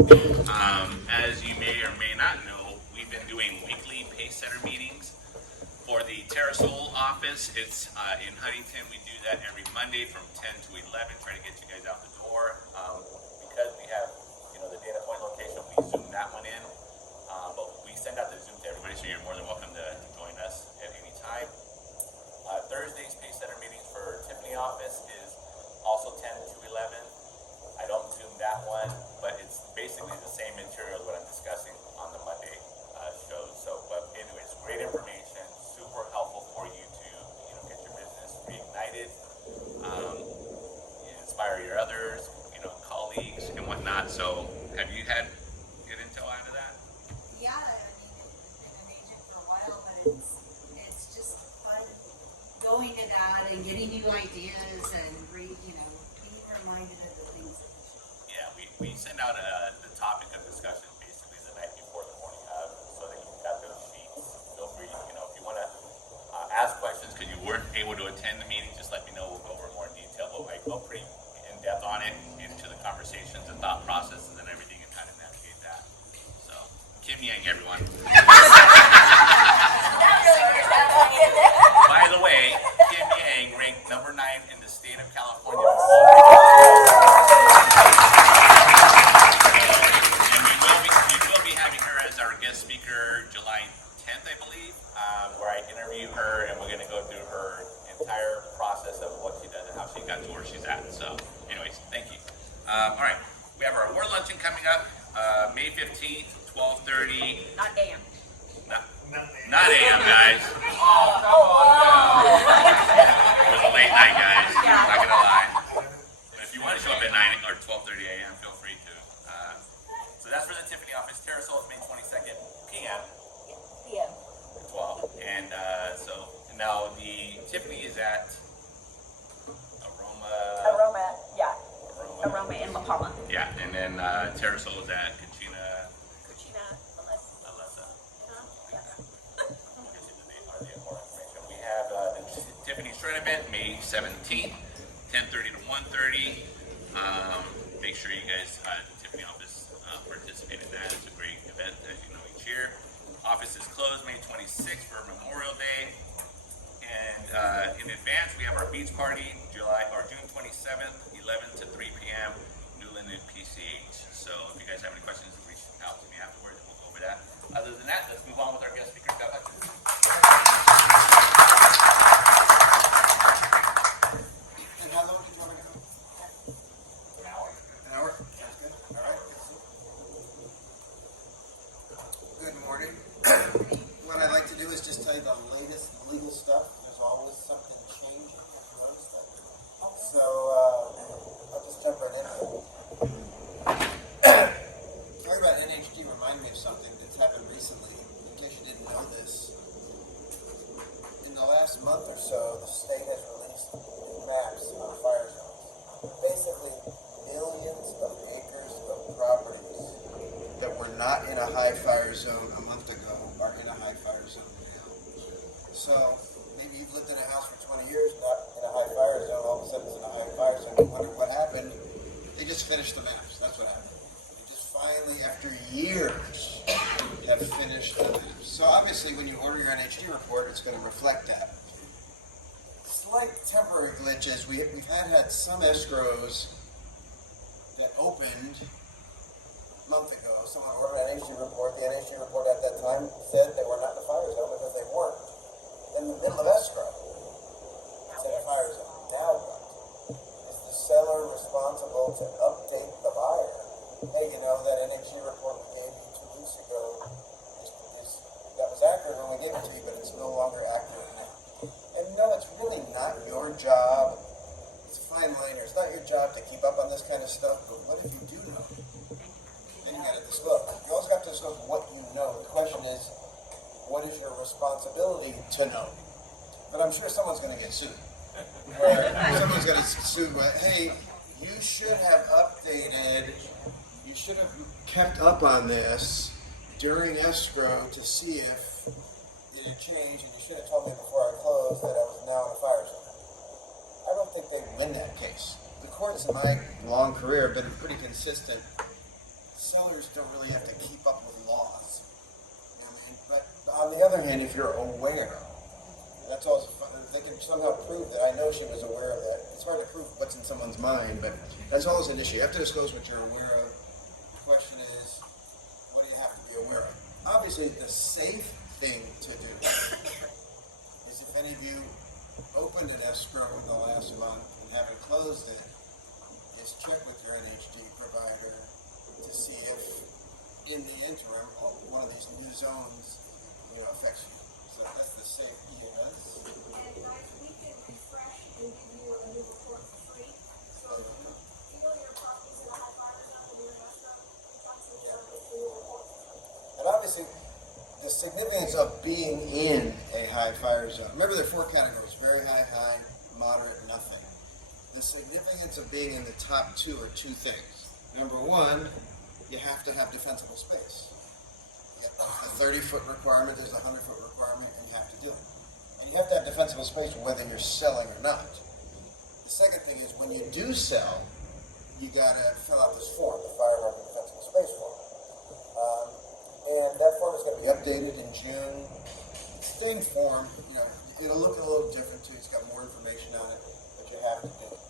As you may or may not know, we've been doing weekly pace setter meetings for the Terrasol office. It's in Huntington. We do that every Monday from 10 to 11, try to get you guys out the door. Because we have, the data point location, we zoom that one in. But we send out the Zoom to everybody, so you're more than welcome to join us at any time. Thursday's pace setter meetings for Tiffany office is also 10 to 11. I don't Zoom that one, but it's basically the same material as what I'm discussing on the Monday shows. So, but anyways, great information, super helpful for you to, get your business reignited, inspire your others, colleagues and whatnot. So, have you had good intel out of that? Yeah, I mean, I've been an agent for a while, but it's just fun going to that and getting new ideas and being reminded of the things that we should. Yeah, we send out the topic of discussion basically the night before the morning of, so that you've got those sheets. Feel free, if you want to ask questions because you weren't able to attend the meeting, just let me know. We'll go over more in detail. But I go pretty in depth on it, into the conversations and thought processes and everything, and kind of navigate that. So, Kim Yang, everyone. By the way, Kim Yang ranked number 9 in the state of California. And we will be having her as our guest speaker July 10th, I believe, where I interview her, and we're going to go through her entire process of what she does and how she got to where she's at. So, anyways, thank you. All right, we have our award luncheon coming up May 15th, 12:30. Not AM. Not AM, guys. Oh, come on. It was a late night, guys. I'm not gonna lie. But if you want to show up at 9 or 12:30 AM, feel free to. So that's for the Tiffany office. Terrasol is May 22nd PM. PM. 12. And so now the Tiffany is at Aroma, yeah. Aroma in La Palma. Yeah, and then Terrasol is at Cucina Alessa. We have the Tiffany Shred event May 17th, 10:30 to 1:30. Make sure you guys, Tiffany office, participate in that. It's a great event, as you know, each year. Office is closed May 26th for Memorial Day. And in advance, we have our beach party June 27th, 11 to 3 p.m. Newland and PCH. So if you guys have any questions, reach out to me afterwards. We'll go over that. Other than that, let's move on with our guest speaker, Gov Hutchinson. And how long did you want to go? An hour. An hour? Sounds good. All right. Good morning. What I'd like to do is just tell you the latest legal stuff. There's always something changing. Notice that. So I'll just jump right into it. Talking about NHD reminded me of something that's happened recently. In case you didn't know this, in the last month or so, the state has released maps on fire zones. Basically, millions of acres of properties that were not in a high fire zone a month ago are in a high fire zone now. So maybe you've lived in a house for 20 years, not in a high fire zone, all of a sudden it's in a high fire zone. You wonder what happened. They just finished the maps. That's what happened. They just finally, after years, have finished the maps. So obviously when you order your NHD report, it's going to reflect that. Slight temporary glitches. We've had some escrows that opened a month ago. Someone ordered an NHD report. The NHD report at that time said they were not in the fire zone because they weren't in the middle of escrow. It's in a fire zone. Now what? Is the seller responsible to update the buyer? Hey, that NHD report we gave you 2 weeks ago, that was accurate when we gave it to you, but it's no longer accurate now. And no, it's really not your job. It's a fine liner. It's not your job to keep up on this kind of stuff, but what if you do know? Then you got to disclose. You also have to disclose what you know. The question is, what is your responsibility to know? But I'm sure someone's going to get sued. Or someone's going to sue, hey, you should have updated, you should have kept up on this during escrow to see if it had changed, and you should have told me before I closed that I was now in a fire zone. I don't think they win that case. The courts in my long career have been pretty consistent sellers don't really have to keep up with laws. You know what I mean? But on the other hand, if you're aware, that's also fun. They can somehow prove that I know she was aware of that. It's hard to prove what's in someone's mind, but that's always an issue. You have to disclose what you're aware of. The question is, what do you have to be aware of? Obviously, the safe thing to do is if any of you opened an escrow in the last month and haven't closed it, is check with your NHD provider to see if, in the interim, one of these new zones, affects you. So that's the safe yes. And guys, we can refresh and give you a new report for free. So if you know your property's in a high fire zone and you're in escrow, reach out to the service for your report. And obviously, the significance of being in a high fire zone. Remember, there are 4 categories: very high, high, moderate, nothing. The significance of being in the top 2 are 2 things. Number 1, you have to have defensible space. You have a 30-foot requirement, there's a 100-foot requirement, and you have to do it. And you have to have defensible space whether you're selling or not. The second thing is, when you do sell, you gotta fill out this form, the fire hydrant defensible space form. And that form is going to be updated in June. Same form, it'll look a little different too. It's got more information on it, but you have to do it.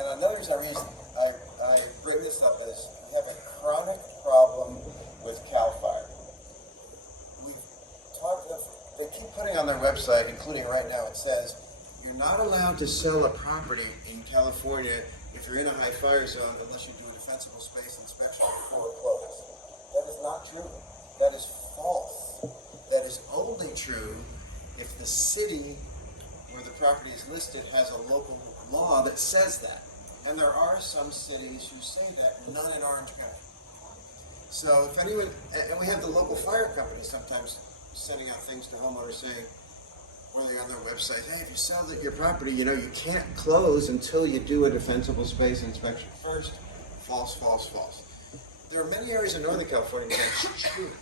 And another reason I bring this up is we have a chronic problem with CAL FIRE. They keep putting on their website, including right now, it says, you're not allowed to sell a property in California if you're in a high fire zone unless you do a defensible space inspection before it closes. That is not true. That is false. That is only true if the city where the property is listed has a local law that says that. And there are some cities who say that, none in Orange County. So if anyone, and we have the local fire companies sometimes sending out things to homeowners saying, when they're on their website, hey, if you sell your property, you can't close until you do a defensible space inspection first. False, false, false. There are many areas in Northern California where that's true,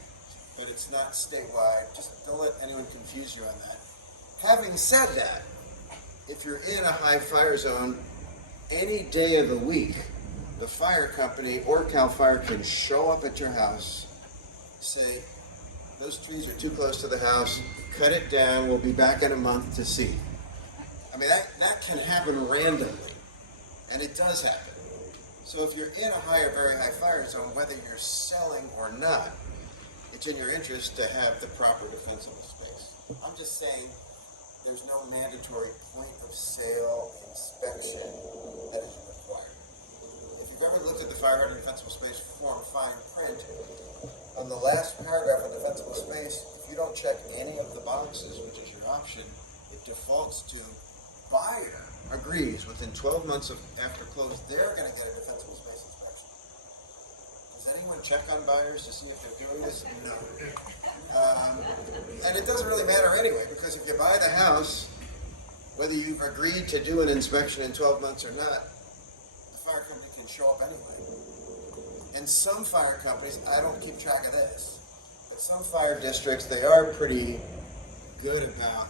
but it's not statewide. Just don't let anyone confuse you on that. Having said that, if you're in a high fire zone, any day of the week, the fire company or CAL FIRE can show up at your house, say, those trees are too close to the house, cut it down, we'll be back in a month to see. I mean, that can happen randomly, and it does happen. So if you're in a high or very high fire zone, whether you're selling or not, it's in your interest to have the proper defensible space. I'm just saying there's no mandatory point of sale inspection that is required. If you've ever looked at the fire hydrant defensible space form fine print, on the last paragraph of defensible space, if you don't check any of the boxes, which is your option, it defaults to buyer agrees within 12 months after close, they're going to get a defensible space inspection. Does anyone check on buyers to see if they're doing this? No. And it doesn't really matter anyway, because if you buy the house, whether you've agreed to do an inspection in 12 months or not, the fire company can show up anyway. And some fire companies, I don't keep track of this, but some fire districts, they are pretty good about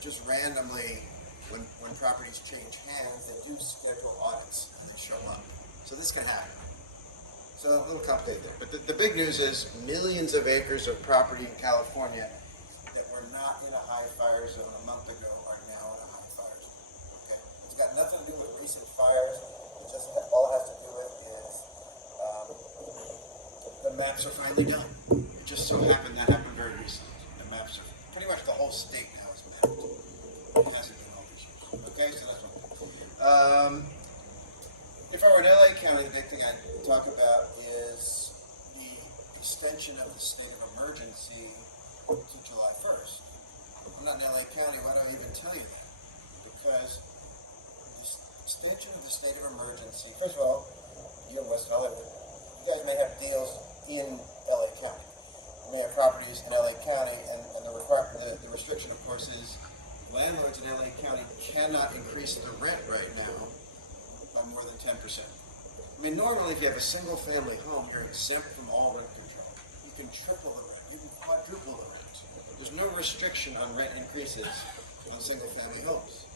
just randomly, when properties change hands, they do schedule audits and they show up. So this can happen. So a little complicated there. But the big news is millions of acres of property in California that were not in a high fire zone a month ago are now in a high fire zone. Okay? It's got nothing to do with recent fires. It just all it has to do with is the maps are finally done. It just so happened that happened very recently. The maps are pretty much the whole state now is mapped. It hasn't been all these years. Okay, so that's one thing. If I were in LA County, the big thing I'd talk about is the extension of the state of emergency to July 1st. I'm not in LA County, why do I even tell you that? Because the extension of the state of emergency, first of all, you in West Hollywood, you guys may have deals in LA County. You may have properties in LA County, and the restriction, of course, is landlords in LA County cannot increase the rent right now by more than 10%. I mean, normally if you have a single family home, you're exempt from all rent control. You can triple the rent, you can quadruple the rent. There's no restriction on rent increases on single family homes,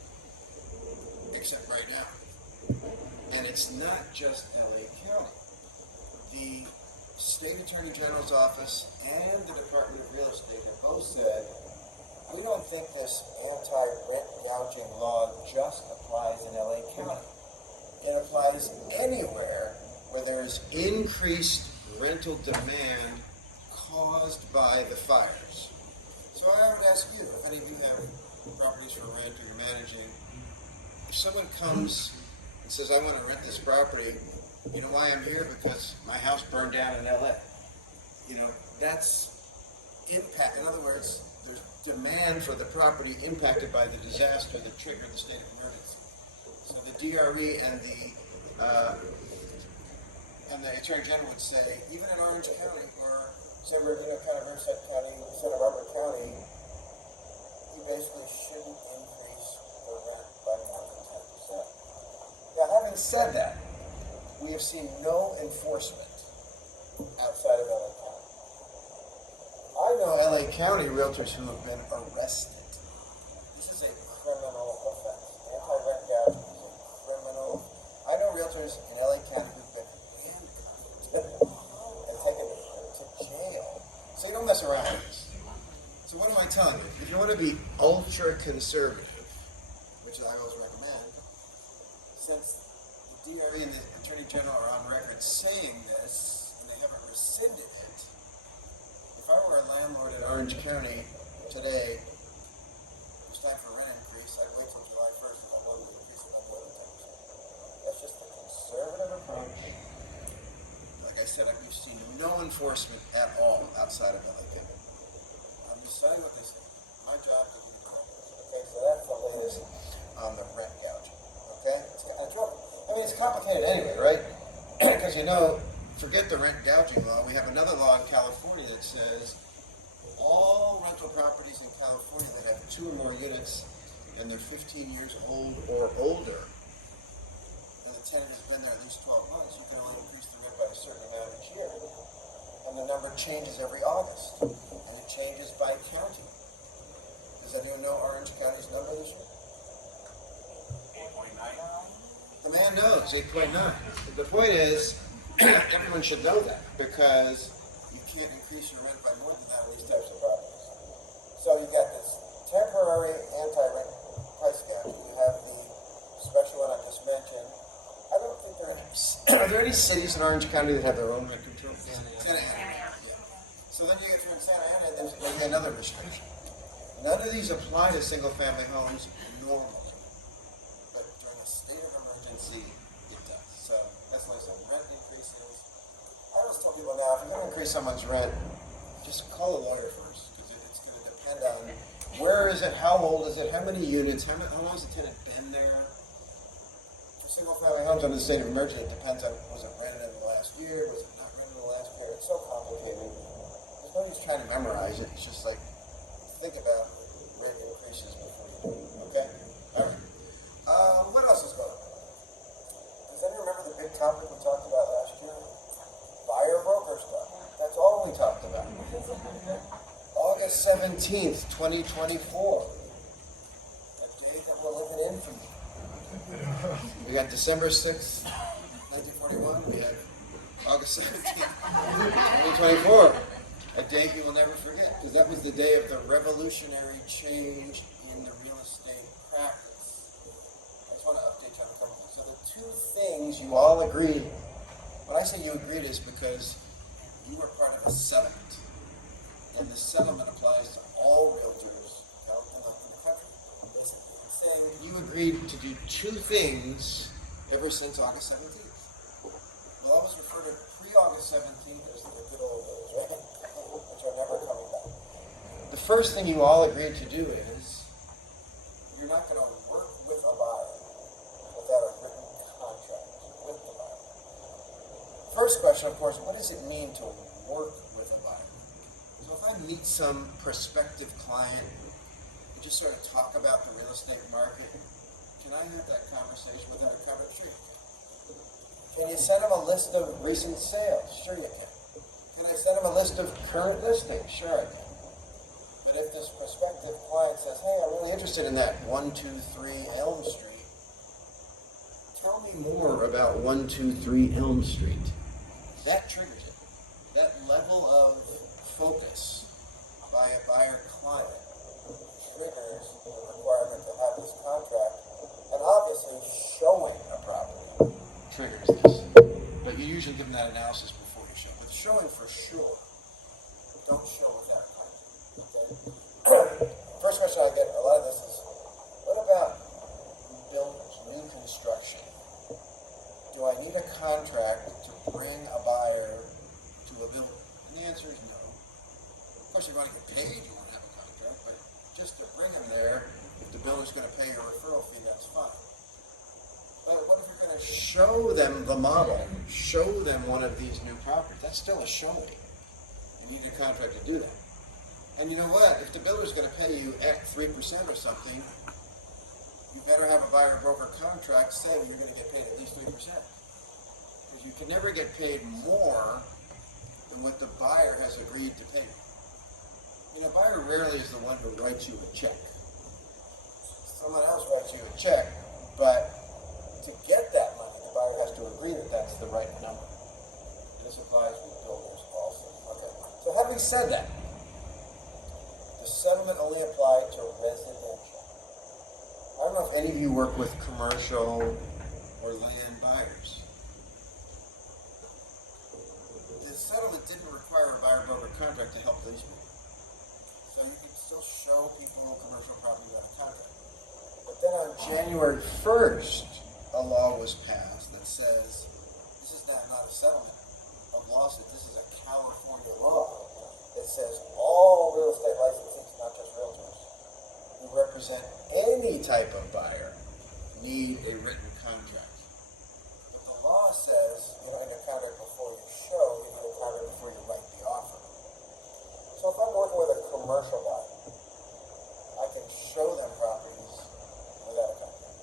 except right now. And it's it's not just LA County. The State Attorney General's office and the Department of Real Estate have both said, we don't think this anti-rent gouging law just applies in LA County. It applies anywhere where there's increased rental demand caused by the fires. So I would ask you, if any of you have properties for rent or you're managing, if someone comes and says, I want to rent this property, you know why I'm here? Because my house burned down in LA. You know, that's impact. In other words, there's demand for the property impacted by the disaster that triggered the state of emergency. So the DRE and the Attorney General would say, even in Orange County or San Bernardino County, Riverside County, Santa Barbara County, you basically shouldn't increase the rent by more than 10%. Now, having said that, we have seen no enforcement outside of LA County. I know LA County realtors who have been arrested. This is a criminal offense. Anti-rent gouging is a criminal. I know realtors in LA County who've been handcuffed and taken to jail. So you don't mess around with this. So what am I telling you? If you want to be ultra conservative, which I always recommend, since the DRE and the Attorney General are on record saying this, and they haven't rescinded it, if I were a landlord in Orange County today, it was time for rent increase, I'd wait till July 1st if I wanted to increase it by more than 10%. That's just the conservative approach. Like I said, we've seen no enforcement at all outside of LA County. I'm just saying what this is. My job is to do this. Okay, so that's the latest on the rent gouging. Okay? It's kind of trouble. I mean, it's complicated anyway, right? Because forget the rent gouging law. We have another law in California that says all rental properties in California that have 2 or more units and they're 15 years old or older, and the tenant has been there at least 12 months, you can only increase the rent by a certain amount each year. And the number changes every August, and it changes by county. Does anyone know Orange County's number this year? 8.9. The man knows, 8.9. The point is, everyone should know that, because you can't increase your rent by more than that on these types of properties. So you got this temporary anti-rent price cap. You have the special one I just mentioned. I don't think there are any. Are there any cities in Orange County that have their own rent control? Santa Ana. Yeah. So then you get to Santa Ana, and there's maybe another restriction. None of these apply to single-family homes normally, but during a state of emergency, it does. So that's why I said rent increases. I always tell people now, if you're going to increase someone's rent, just call a lawyer first, because it's going to depend on where is it, how old is it, how many units, how long has the tenant been there. For single-family homes under the state of emergency, it depends on was it rented in the last year, was it not rented in the last year. It's so complicated. There's nobody's trying to memorize it. It's just like, think about rate increases before you do it, okay? All right. What else is going on? Does anyone remember the big topic we talked about last year? Buyer broker stuff. That's all we talked about. August 17th, 2024. A day that we're living in from. We got December 6th, 1941. We had August 17th, 2024. A day you will never forget, because that was the day of the revolutionary change in the real estate practice. I just want to update you on a couple things. So the 2 things you all agreed, when I say you agreed is because you were part of a settlement. And the settlement applies to all realtors in the country. It's saying you agreed to do 2 things ever since August 17th. We'll always refer to pre-August 17th as the good old days, right? Which are never coming back. The first thing you all agreed to do is you're not going to work with a buyer without a written contract with the buyer. First question, of course, what does it mean to work with a buyer? So if I meet some prospective client and just sort of talk about the real estate market, can I have that conversation without a cover tree? Can you send them a list of recent sales? Sure you can. Can I send them a list of current listings? Sure I can. But if this prospective client says, hey, I'm really interested in that 123 Elm Street, tell me more about about 123 Elm Street. That triggers it. That level of focus by a buyer client triggers the requirement to have this contract, and obviously showing a property triggers this. But you usually give them that analysis before you show. With showing for sure, don't show without contract. Okay? First question I get a lot of this is, what about buildings, new construction? Do I need a contract to bring a buyer to a building? And the answer is no. Of course, you want to get paid, you want to have a contract, but just to bring them there, if the builder's going to pay a referral fee, that's fine. But what if you're going to show them the model, show them one of these new properties? That's still a showing. You need a contract to do that. And you know what? If the builder's going to pay you at 3% or something, you better have a buyer broker contract saying you're going to get paid at least 3%. Because you can never get paid more than what the buyer has agreed to pay. You know, a buyer rarely is the one who writes you a check. Someone else writes you a check, but to get that money, the buyer has to agree that that's the right number. This applies with builders also. Okay. So having said that, the settlement only applied to residential. I don't know if any of you work with commercial or land buyers. The settlement didn't require a buyer broker contract to help these people. So you can still show people commercial property without a contract. But then on January 1st, a law was passed that says, this is not a settlement of lawsuit, this is a California law that says all real estate licensees, not just realtors, who represent any type of buyer need a written contract. But the law says you don't need a contract before you show, you need a contract before you write the offer. So if I'm working with a commercial buyer, I can show them properties without a contract.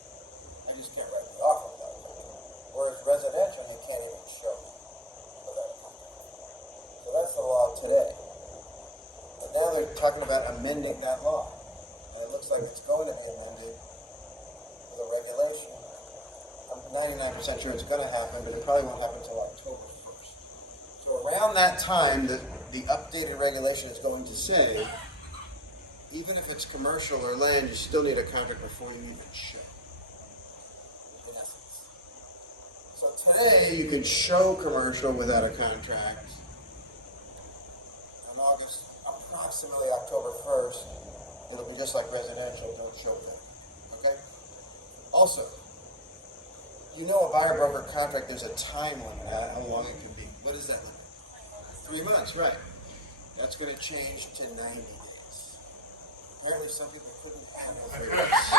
I just can't write the offer without a contract. Whereas residential, you can't even show without a contract. So that's the law today. But now they're talking about amending that law. And it looks like it's going to be amended with a regulation. I'm 99% sure it's going to happen, but it probably won't happen until October 1st. So around that time, the updated regulation is going to say, even if it's commercial or land, you still need a contract before you even show. In essence. So today, you can show commercial without a contract. On August, approximately October 1st, it'll be just like residential, don't show them. Okay? Also, you know a buyer broker contract, there's a time limit, how long it can be. What is that limit? 3 months, right. That's going to change to 90 days. Apparently some people couldn't handle 3 months.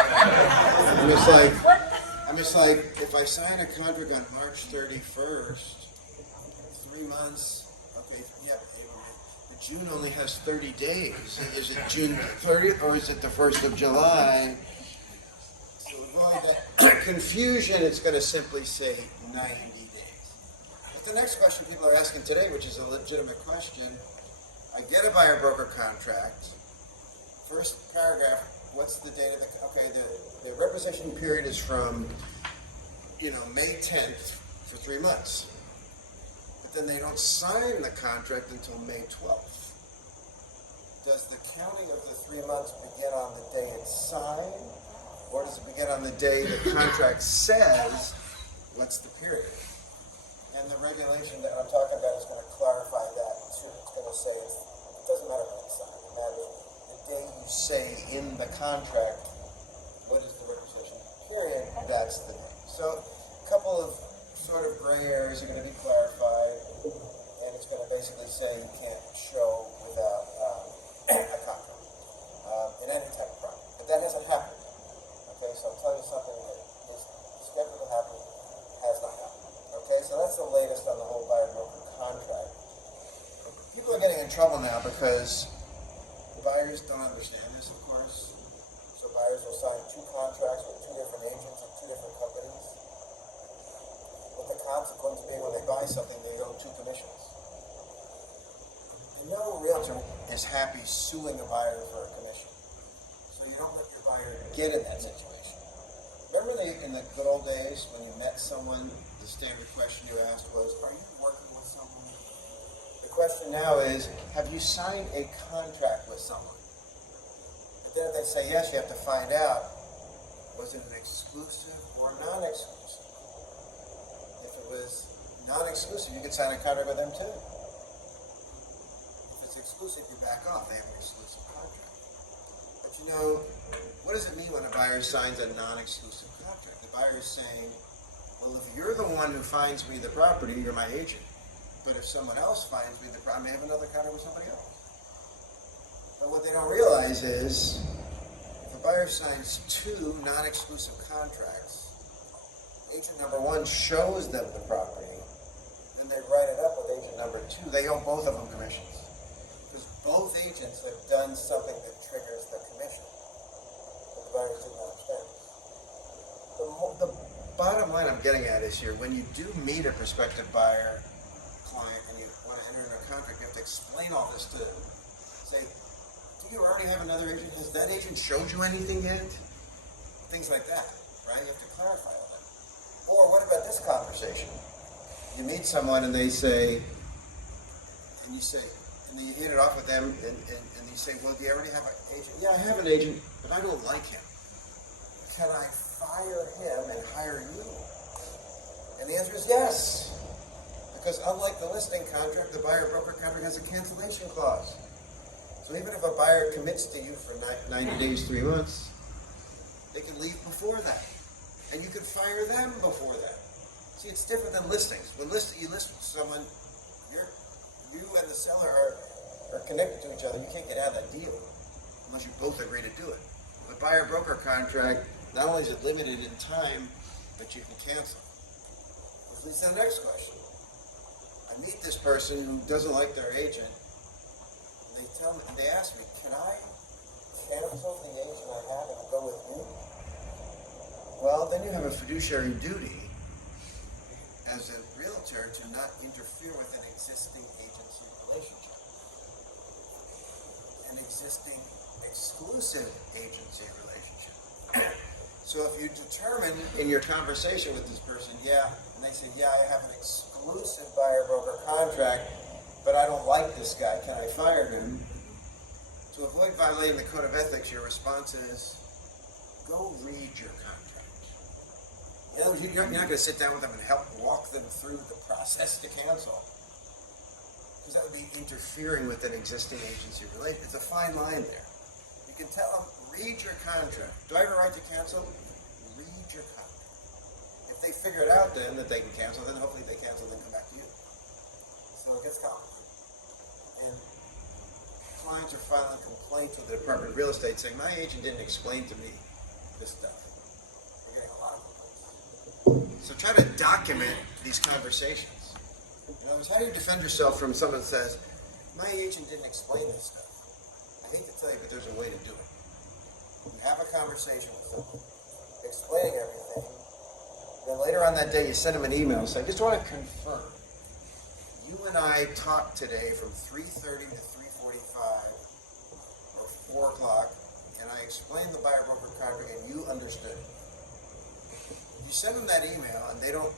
I'm just like, if I sign a contract on March 31st, 3 months, okay, yeah, but June only has 30 days. Is it June 30th or is it the 1st of July? So avoid that confusion, it's going to simply say 90 days. But the next question people are asking today, which is a legitimate question, I get a buyer broker contract. First paragraph, what's the date of the, okay, the representation period is from, May 10th for 3 months. But then they don't sign the contract until May 12th. Does the counting of the 3 months begin on the day it's signed? Or does it begin on the day the contract says, what's the period? And the regulation that I'm talking about is going to clarify that too. It's going to say it doesn't matter when it's signed. It matters the day you say in the contract, what is the representation period, that's the day. So a couple of sort of gray areas are going to be clarified, and it's going to basically say you can't show without a contract in any type of property. But that hasn't happened. Okay, so I'm telling you something that is scheduled to happen, has not happened. Okay, so that's the latest on the whole buyer broker contract. People are getting in trouble now because buyers don't understand this, of course. So buyers will sign 2 contracts with 2 different agents and 2 different companies. What the consequence be when they buy something, they owe 2 commissions. And no realtor is happy suing a buyer for a commission. So you don't let your buyer get in that situation. Remember in the good old days, when you met someone, the standard question you asked was, are you working with someone? The question now is, have you signed a contract with someone? But then if they say yes, you have to find out, was it an exclusive or non-exclusive? If it was non-exclusive, you could sign a contract with them too. If it's exclusive, you back off. They have an exclusive contract. But you know, what does it mean when a buyer signs a non-exclusive contract? The buyer is saying, well, if you're the one who finds me the property, you're my agent. But if someone else finds me the property, I may have another contract with somebody else. But what they don't realize is, if a buyer signs two non-exclusive contracts, agent number one shows them the property, and they write it up with agent number two. They owe both of them commissions. Because both agents have done something that triggers the commission. But the buyers didn't understand. The bottom line I'm getting at is here, when you do meet a prospective buyer, client, and you want to enter into a contract, you have to explain all this to them. Say, do you already have another agent? Has that agent showed you anything yet? Things like that, right? You have to clarify all that. Or what about this conversation? You meet someone and they say, and you hit it off with them, and you say, well, do you already have an agent? Yeah, I have an agent, but I don't like him. Can I fire him and hire you? And the answer is yes. Because unlike the listing contract, the buyer-broker contract has a cancellation clause. So even if a buyer commits to you for 90 days, 3 months, they can leave before that. And you can fire them before that. See, it's different than listings. When you list with someone, you and the seller are connected to each other. You can't get out of that deal unless you both agree to do it. With a buyer-broker contract, not only is it limited in time, but you can cancel. Which leads to the next question. I meet this person who doesn't like their agent, and they ask me, can I cancel the agent I have and go with you? Well, then you have a fiduciary duty as a realtor to not interfere with an existing agency relationship. An existing exclusive agency relationship. So if you determine in your conversation with this person, and they say, I have an exclusive buyer-broker contract, but I don't like this guy, can I fire him? To avoid violating the code of ethics, your response is, go read your contract. In other words, you're not going to sit down with them and help walk them through the process to cancel. Because that would be interfering with an existing agency relationship. It's a fine line there. You can tell them, read your contract. Do I have a right to cancel? Read your contract. If they figure it out then that they can cancel, then hopefully they cancel and then come back to you. So it gets complicated. And clients are filing complaints with the Department of Real Estate saying, my agent didn't explain to me this stuff. We're getting a lot of complaints. So try to document these conversations. In other words, how do you defend yourself from someone that says, my agent didn't explain this stuff? I hate to tell you, but there's a way to do it. You have a conversation with someone, explaining everything, then later on that day you send them an email and say, I just want to confirm, you and I talked today from 3:30 to 3:45 or 4 o'clock, and I explained the buyer-broker contract and you understood it. You send them that email and they don't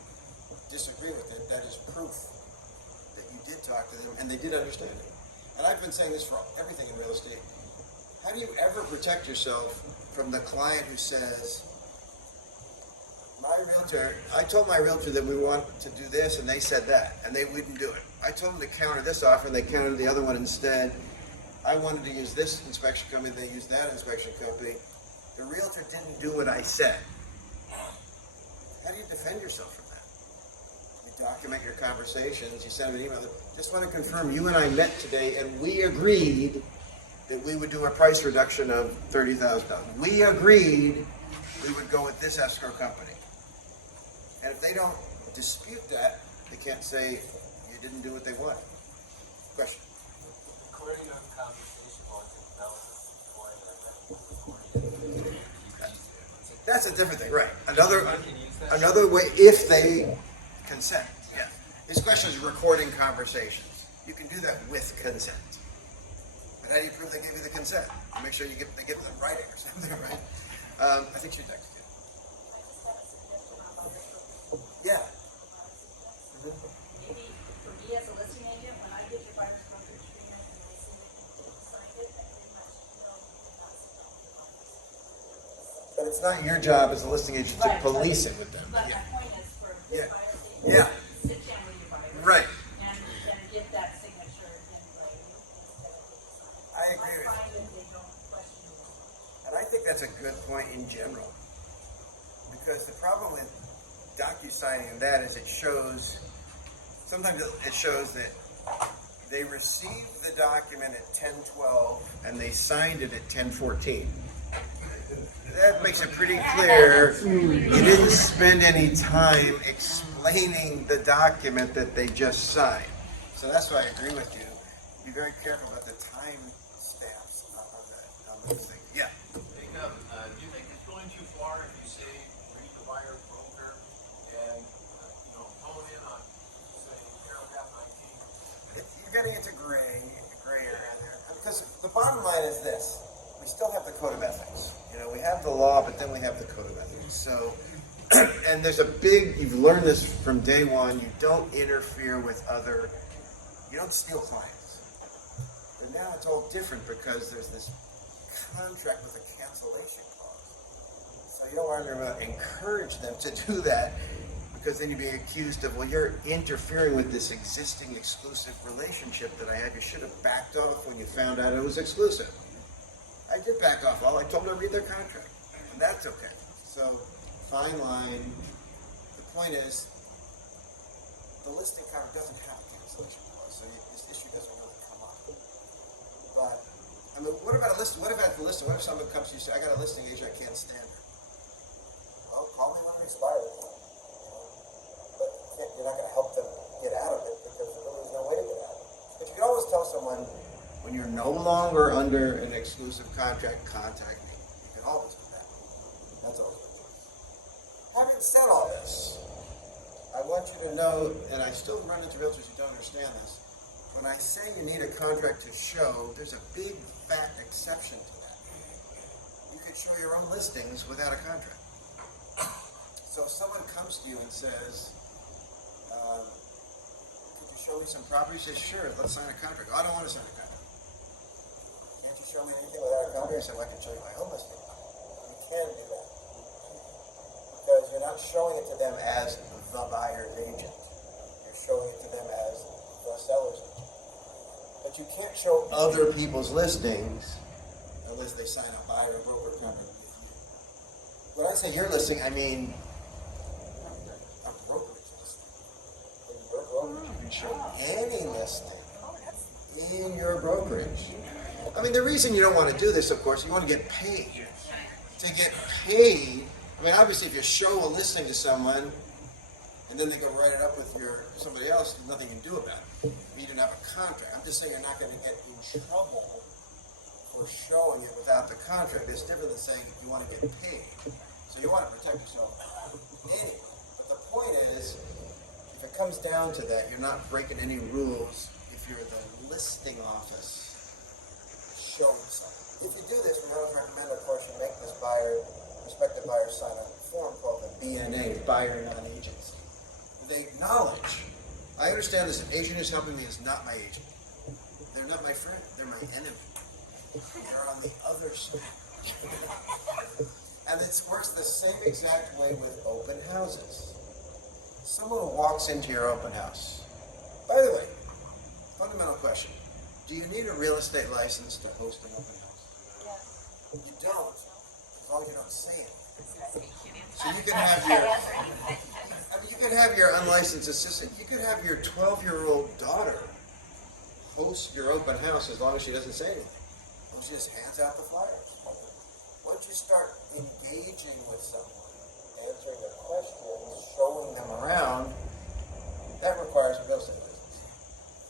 disagree with it, that is proof that you did talk to them and they did understand it. And I've been saying this for everything in real estate. How do you ever protect yourself from the client who says, I told my realtor that we want to do this and they said that and they wouldn't do it. I told them to counter this offer and they countered the other one instead. I wanted to use this inspection company, they used that inspection company. The realtor didn't do what I said. How do you defend yourself from that? You document your conversations, you send them an email. Just want to confirm you and I met today and we agreed that we would do a price reduction of $30,000. We agreed we would go with this escrow company. And if they don't dispute that, they can't say you didn't do what they wanted. Question? Recording of conversation once it's That's a different thing, right? Another way, if they consent. Yeah. This question is recording conversations. You can do that with consent. But how do you prove they gave you the consent? You make sure they get it in writing or something, right? I think she's next. it's not your job as a listing agent to Right, police it with them. But Yeah. my point is for Yeah. this buyer, Yeah. sit down with your buyer. Right. And get that signature in writing instead of just. I agree with I you. find that they don't question it. And I think that's a good point in general. Because the problem with docu-signing and that is sometimes it shows that they received the document at 10:12 and they signed it at 10:14. That makes it pretty clear you didn't spend any time explaining the document that they just signed. So that's why I agree with you. Be very careful about the time stamps on those things. Yeah. Do you think it's going too far if you say read the buyer broker and hone in on say paragraph 19? You're getting into gray area there. Because the bottom line is this: we still have the code of ethics. We have the law, but then we have the code of ethics. So, and there's you've learned this from day one. You don't interfere with you don't steal clients. But now it's all different because there's this contract with a cancellation clause. So you don't want to encourage them to do that, because then you'd be accused of, well, you're interfering with this existing exclusive relationship that I had. You should have backed off when you found out it was exclusive. I did back off. I told them to read their contract, and that's okay. So, fine line. The point is, the listing contract doesn't have a cancellation clause, so this issue doesn't really come up. But, what about a listing? What about the listing? What if someone comes to you and says, I got a listing agent, I can't stand her? Well, call me when it expires. But you're not going to help them get out of it because there really is no way to get out of it. But you can always tell someone, when you're no longer under an exclusive contract, contact me. You can always do that. That's always good. Having said all this, I want you to know, and I still run into realtors who don't understand this, when I say you need a contract to show, there's a big fat exception to that. You could show your own listings without a contract. So if someone comes to you and says, could you show me some properties? You say, sure, let's sign a contract. Oh, I don't want to sign a contract. Can't you show me anything without a contract? I said, well, I can show you my home listing. You can do that. Because you're not showing it to them as the buyer's agent. You're showing it to them as the seller's agent. But you can't show other people's listings unless they sign a buyer or broker contract with you. When I say your listing, I mean a brokerage listing. In your brokerage, you can show any listing in your brokerage. The reason you don't want to do this, of course, you want to get paid. To get paid, obviously if you show a listing to someone and then they go write it up with somebody else, there's nothing you can do about it. You didn't have a contract. I'm just saying you're not going to get in trouble for showing it without the contract. It's different than saying you want to get paid. So you want to protect yourself anyway. But the point is, if it comes down to that, you're not breaking any rules if you're the listing office showing something. If you do this, we always recommend, of course, you make this prospective buyer sign a form called the BNA, Buyer Non-Agency. They acknowledge, I understand this agent who's helping me is not my agent. They're not my friend, they're my enemy. They're on the other side. And it works the same exact way with open houses. Someone walks into your open house. By the way, fundamental question. Do you need a real estate license to host an open house? Yes. You don't, as long as you don't say it. So you can have your unlicensed assistant, you could have your 12-year-old daughter host your open house as long as she doesn't say anything. And she just hands out the flyers. Once you start engaging with someone, answering their questions, showing them around, that requires a real estate license.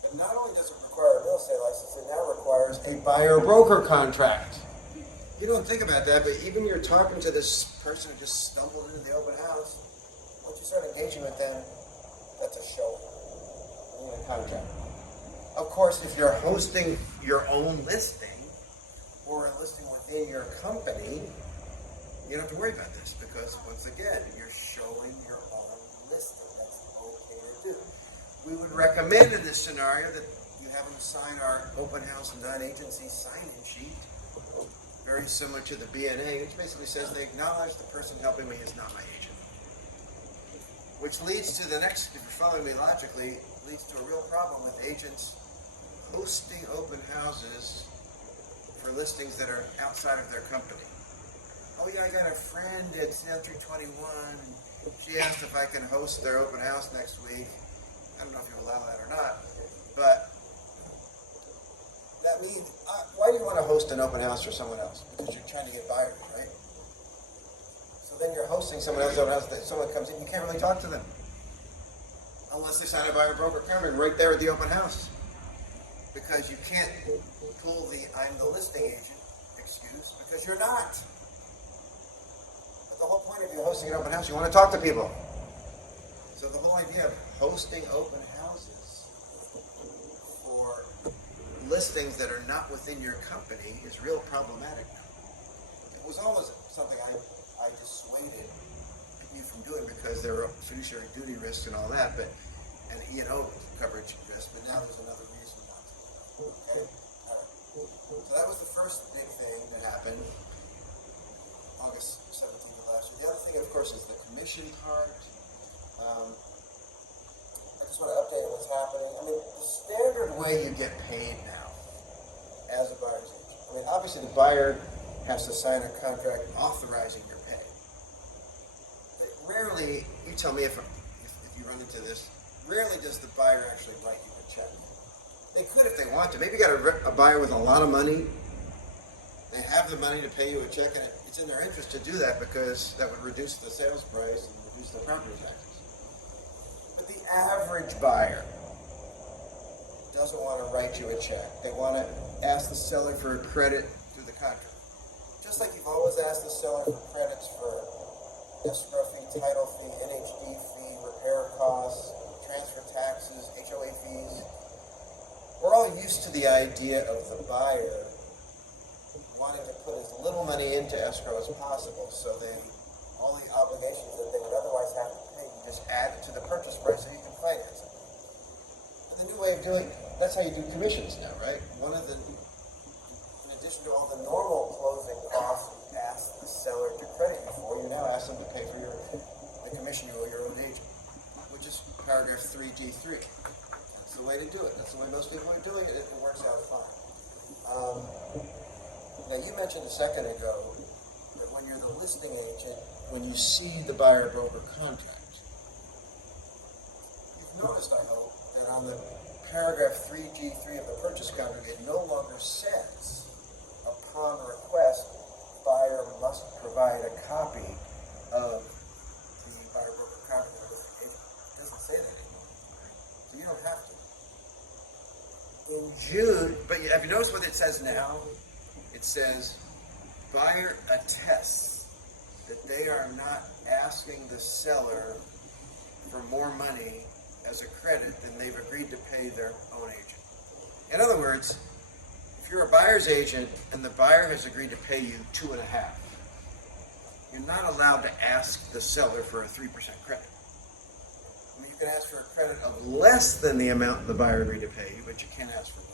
But not only does it require a real estate license, it now requires a buyer-broker contract. You don't think about that, but even you're talking to this person who just stumbled into the open house, once you start engaging with them, that's a show. You need a contract. Of course, if you're hosting your own listing, or a listing within your company, you don't have to worry about this, because once again, you're showing your own listing. That's okay to do. We would recommend in this scenario that you have them sign our open house non-agency sign-in sheet. very similar to the BNA, which basically says they acknowledge the person helping me is not my agent. Which leads to the next, if you're following me logically, leads to a real problem with agents hosting open houses for listings that are outside of their company. Oh yeah, I got a friend at 321. She asked if I can host their open house next week. I don't know if you allow that or not, but that means, why do you want to host an open house for someone else? Because you're trying to get buyers, right? So then you're hosting someone else's open house, that someone comes in, you can't really talk to them. Unless they sign a buyer broker agreement right there at the open house. Because you can't pull the I'm the listing agent excuse, because you're not. But the whole point of you hosting an open house, you want to talk to people. So the whole idea of hosting open houses for listings that are not within your company is real problematic. It was always something I dissuaded you from doing because there were fiduciary duty risks and all that, and E&O coverage risk, but now there's another reason not to. Okay? All right. So that was the first big thing that happened August 17th of last year. The other thing, of course, is the commission part. I just want to update on what's happening. I mean, the standard way you get paid now as a buyer's agent. I mean, obviously the buyer has to sign a contract authorizing your pay. But rarely, you tell me if you run into this, rarely does the buyer actually write you a check. They could if they want to. Maybe you got a buyer with a lot of money. They have the money to pay you a check, and it's in their interest to do that because that would reduce the sales price and reduce the property taxes. But the average buyer doesn't want to write you a check. They want to ask the seller for a credit through the contract. Just like you've always asked the seller for credits for escrow fee, title fee, NHD fee, repair costs, transfer taxes, HOA fees. We're all used to the idea of the buyer wanting to put as little money into escrow as possible, so all the obligations that they would otherwise have to pay, you just add it to the purchase price so you can finance it. And the new way of doing, that's how you do commissions now, right? In addition to all the normal closing costs you ask the seller to credit you for, you now ask them to pay for the commission you owe your own agent, which is paragraph 3D3. That's the way to do it. That's the way most people are doing it. It works out fine. Now, you mentioned a second ago that when you're the listing agent, when you see the buyer broker contract, you've noticed, I hope, that on the paragraph 3G3 of the purchase contract, it no longer says, upon request, buyer must provide a copy of the buyer broker contract with the listing agent. It doesn't say that anymore. So you don't have to. In June, but have you noticed what it says now? It says, buyer attests that they are not asking the seller for more money as a credit than they've agreed to pay their own agent. In other words, if you're a buyer's agent and the buyer has agreed to pay you 2.5, you're not allowed to ask the seller for a 3% credit. I mean, you can ask for a credit of less than the amount the buyer agreed to pay you, but you can't ask for more.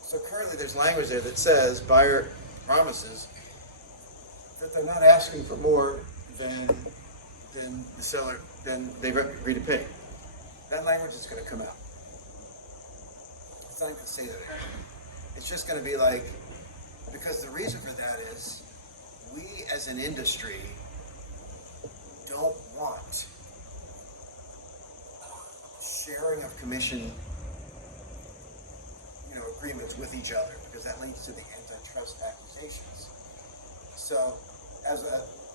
So currently there's language there that says buyer promises that they're not asking for more than the seller, than they've agreed to pay. That language is going to come out. It's not going to say that. It's just going to be like, because the reason for that is we as an industry don't want sharing of commission agreements with each other, because that leads to the antitrust accusations. So,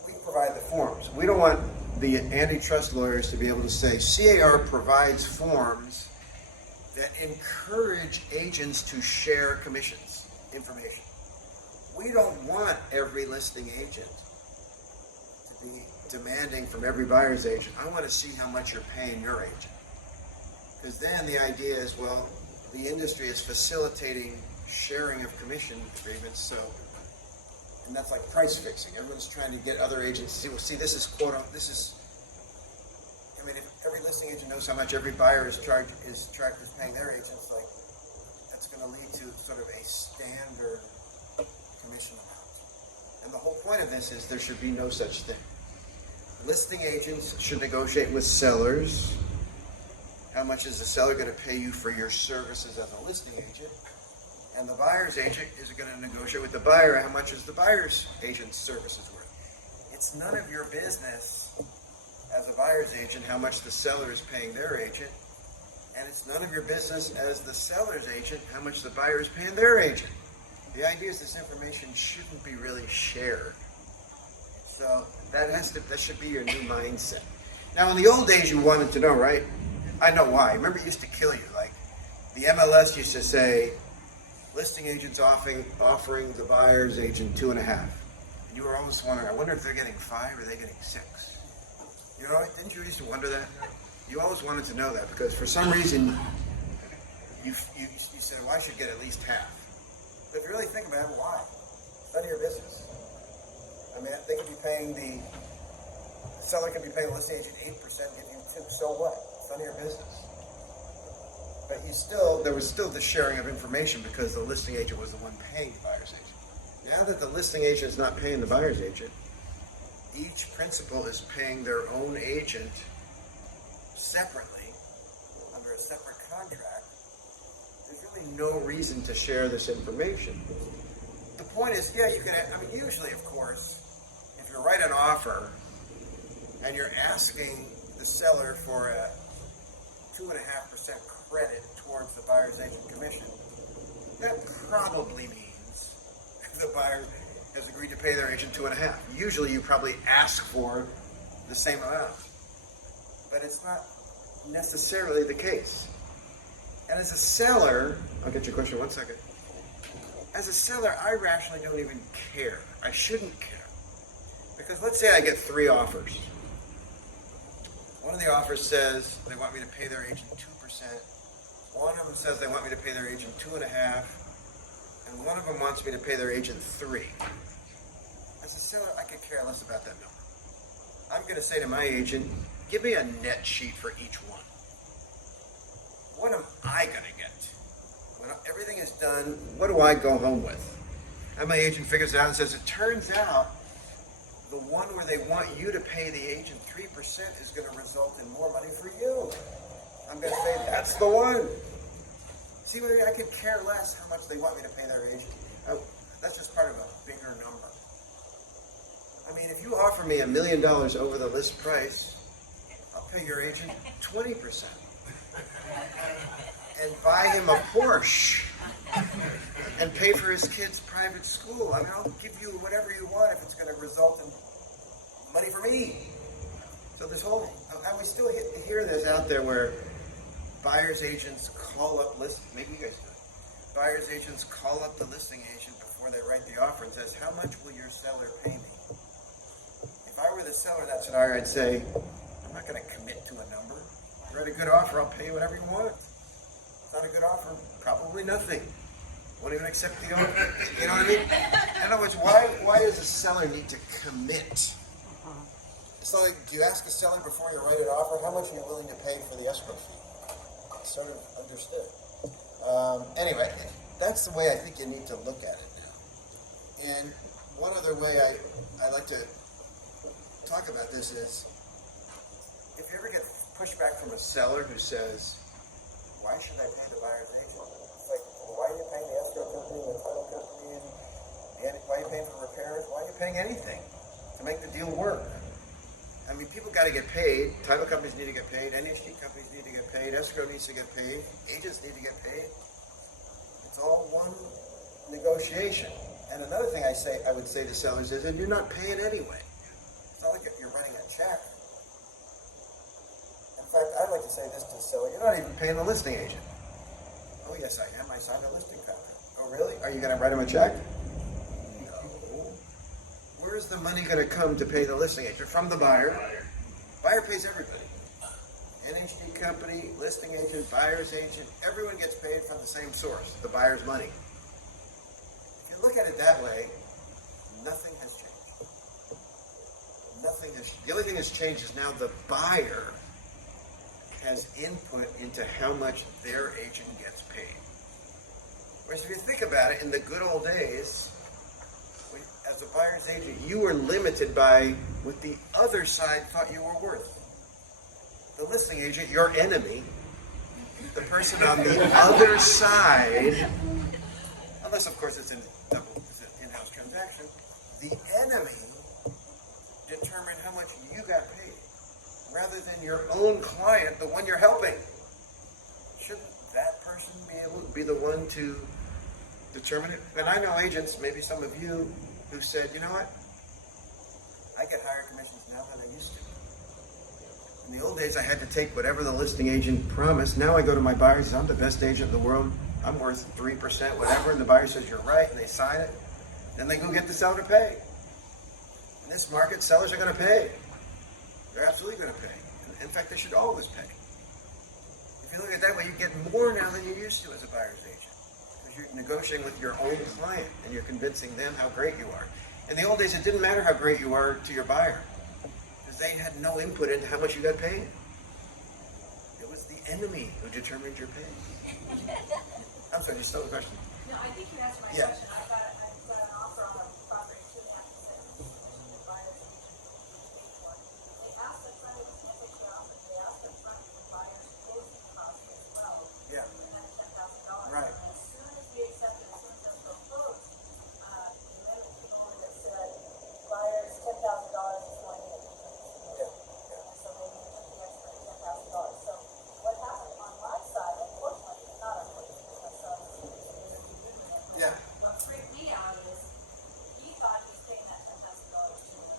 we provide the forms. We don't want the antitrust lawyers to be able to say, C.A.R. provides forms that encourage agents to share commissions information. We don't want every listing agent to be demanding from every buyer's agent, I want to see how much you're paying your agent. Because then the idea is, well, the industry is facilitating sharing of commission agreements, and that's like price fixing. Everyone's trying to get other agents to see, well, see, this is if every listing agent knows how much every buyer is paying their agents, like, that's going to lead to sort of a standard commission amount. And the whole point of this is there should be no such thing. Listing agents should negotiate with sellers. How much is the seller going to pay you for your services as a listing agent? And the buyer's agent is going to negotiate with the buyer how much is the buyer's agent's services worth. It's none of your business as a buyer's agent how much the seller is paying their agent. And it's none of your business as the seller's agent how much the buyer is paying their agent. The idea is this information shouldn't be really shared. So that should be your new mindset. Now, in the old days, you wanted to know, right? I know why. Remember, it used to kill you. Like the MLS used to say, listing agents offering the buyer's agent 2.5. And you were always wondering, I wonder if they're getting 5 or are they getting 6. You know, didn't you used to wonder that? You always wanted to know that because for some reason you said, well, I should get at least half. But if you really think about it, why? It's none of your business. I mean, they could be paying the seller could be paying the listing agent 8%, give you 2. So what? It's none of your business. But there was still the sharing of information because the listing agent was the one paying the buyer's agent. Now that the listing agent is not paying the buyer's agent, each principal is paying their own agent separately under a separate contract. There's really no reason to share this information. The point is, yeah, you can, I mean, usually, of course, if you write an offer and you're asking the seller for a 2.5% credit towards the buyer's agent commission, that probably means the buyer has agreed to pay their agent 2.5. Usually you probably ask for the same amount, but it's not necessarily the case. And as a seller, I'll get your question in 1 second. As a seller, I rationally don't even care. I shouldn't care. Because let's say I get 3 offers. One of the offers says they want me to pay their agent 2%. One of them says they want me to pay their agent 2.5%. And one of them wants me to pay their agent 3%. As a seller, I could care less about that number. I'm going to say to my agent, give me a net sheet for each one. What am I going to get? When everything is done, what do I go home with? And my agent figures it out and says, it turns out the one where they want you to pay the agent 3% is going to result in more money for you. I'm going to say, that's the one. See, I could care less how much they want me to pay their agent. That's just part of a bigger number. I mean, if you offer me $1 million over the list price, I'll pay your agent 20%. And buy him a Porsche and pay for his kid's private school. I mean, I'll give you whatever you want if it's going to result in money for me. So this whole, and we still hear this out there where buyer's agents call up maybe you guys do it. Buyer's agents call up the listing agent before they write the offer and says, how much will your seller pay me? If I were the seller in that scenario, I'd say, I'm not going to commit to a number. If you write a good offer, I'll pay you whatever you want. It's not a good offer, probably nothing. Won't even accept the offer. You know what I mean? In other words, why does a seller need to commit? It's like, do you ask a seller before you write an offer, how much are you willing to pay for the escrow fee? It's sort of understood. Anyway, that's the way I think you need to look at it now. And one other way I like to talk about this is, if you ever get pushback from a seller who says, why should I pay the buyer's agent? It's like, well, why are you paying the escrow company, the title company, and why are you paying for repairs? Why are you paying anything to make the deal work? I mean, people got to get paid. Title companies need to get paid. NHD companies need to get paid. Escrow needs to get paid. Agents need to get paid. It's all one negotiation. And another thing I would say to sellers is, and you're not paying anyway. It's not like you're writing a check. In fact, I'd like to say this to the seller: you're not even paying the listing agent. Oh yes, I am. I signed a listing contract. Oh really? Are you going to write him a check? Where's the money going to come to pay the listing agent? From the buyer. Buyer pays everybody. NHD company, listing agent, buyer's agent, everyone gets paid from the same source, the buyer's money. If you look at it that way, nothing has changed. The only thing that's changed is now the buyer has input into how much their agent gets paid. Whereas if you think about it, in the good old days, as a buyer's agent, you were limited by what the other side thought you were worth. The listing agent, your enemy, the person on the other side, unless of course it's an in-house transaction, the enemy determined how much you got paid, rather than your own client, the one you're helping. Shouldn't that person be able to be the one to determine it? And I know agents, maybe some of you, who said, you know what? I get higher commissions now than I used to. In the old days, I had to take whatever the listing agent promised. Now I go to my buyers, I'm the best agent in the world. I'm worth 3%, whatever, and the buyer says you're right, and they sign it. Then they go get the seller to pay. In this market, sellers are going to pay. They're absolutely going to pay. In fact, they should always pay. If you look at it that way, you get more now than you used to as a buyer's agent. Because you're negotiating with your own client, and you're convincing them how great you are. In the old days, it didn't matter how great you are to your buyer, because they had no input into how much you got paid. It was the enemy who determined your pay. I'm sorry, you still have a question? No, I think you answered my Yeah. question. I've got an offer on a property, 2.5% commission, the buyer's agent paid for. They asked up front, it was an FHA offer, they asked up front for the buyer's closing costs as well. Yeah. And that's $10,000. Right. And as soon as we accepted, as soon as those were closed, the amendment came over that said, buyer's $10,000 is going in. Yeah. And so they took the extra $10,000. So what happened on my side, unfortunately, not unfortunately, because my son is Yeah. what freaked me out is he thought he was paying that $10,000 to the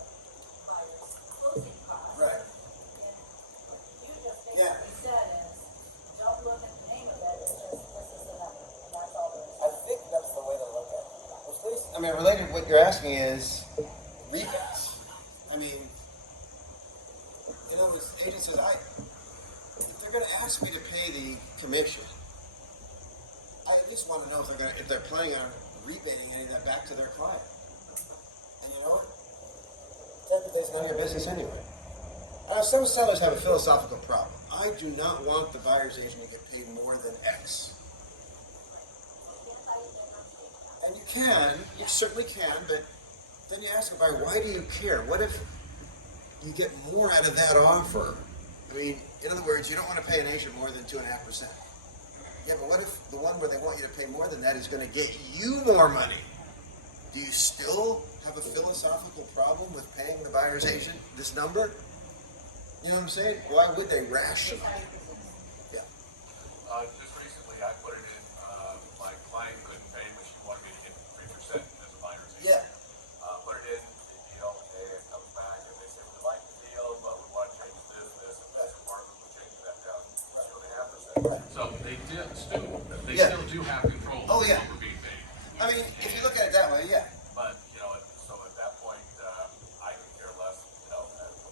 buyer's closing costs. Right. And what you just Yeah. basically said is, don't look at the name of it, it's just, this is the number, and that's all there is. I think that's the way to look at it. I mean, related to what you're asking is rebates. I mean, in other words, the agent says, if they're going to ask me to pay the commission, I at least want to know if they're planning on rebating any of that back to their client. And you know what? Technically, it's none of your business anyway. Some sellers have a philosophical problem. I do not want the buyer's agent to get paid more than X. And you certainly can, but then you ask the buyer, why do you care? What if you get more out of that offer? I mean, in other words, you don't want to pay an agent more than 2.5%. Yeah, but what if the one where they want you to pay more than that is going to get you more money? Do you still have a philosophical problem with paying the buyer's agent this number? You know what I'm saying? Why would they rationally? Yeah. Just recently, I put it in, my client couldn't pay, but she wanted me to get 3% as a buyer's agent. Yeah. Put it in, the deal, and it comes back, and they say, we like the deal, but we want to change this, and this, and Marcus will change that down to 2.5%. Right. So they Yeah. still do have control Oh, of yeah. what we're being paid. I mean, if you look at it that way, yeah. But, so at that point, I could care less,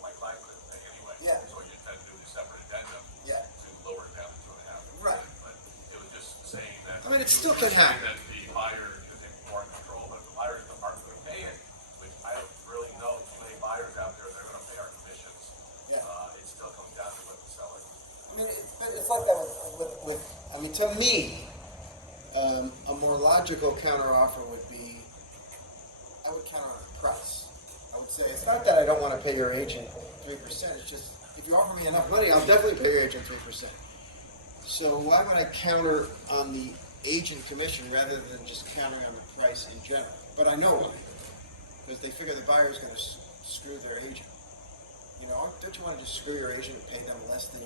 my client couldn't pay anyway. Yeah. So what you tend to do is separate addendum Yeah. to lower it down to 2.5%. Right. But it was just saying that. I mean, it still was can saying happen. That the buyer is in more control, but if the buyers aren't going to pay it, which I don't really know too many buyers out there, they're going to pay our commissions. Yeah. It still comes down to what the seller. I mean, it's like that with I mean, to me, a more logical counteroffer would be, I would counter on price. I would say, it's not that I don't want to pay your agent 3%, it's just, if you offer me enough money, I'll definitely pay your agent 3%. So why would I counter on the agent commission rather than just countering on the price in general? But I know why. Because they figure the buyer is going to screw their agent. You know, don't you want to just screw your agent and pay them less than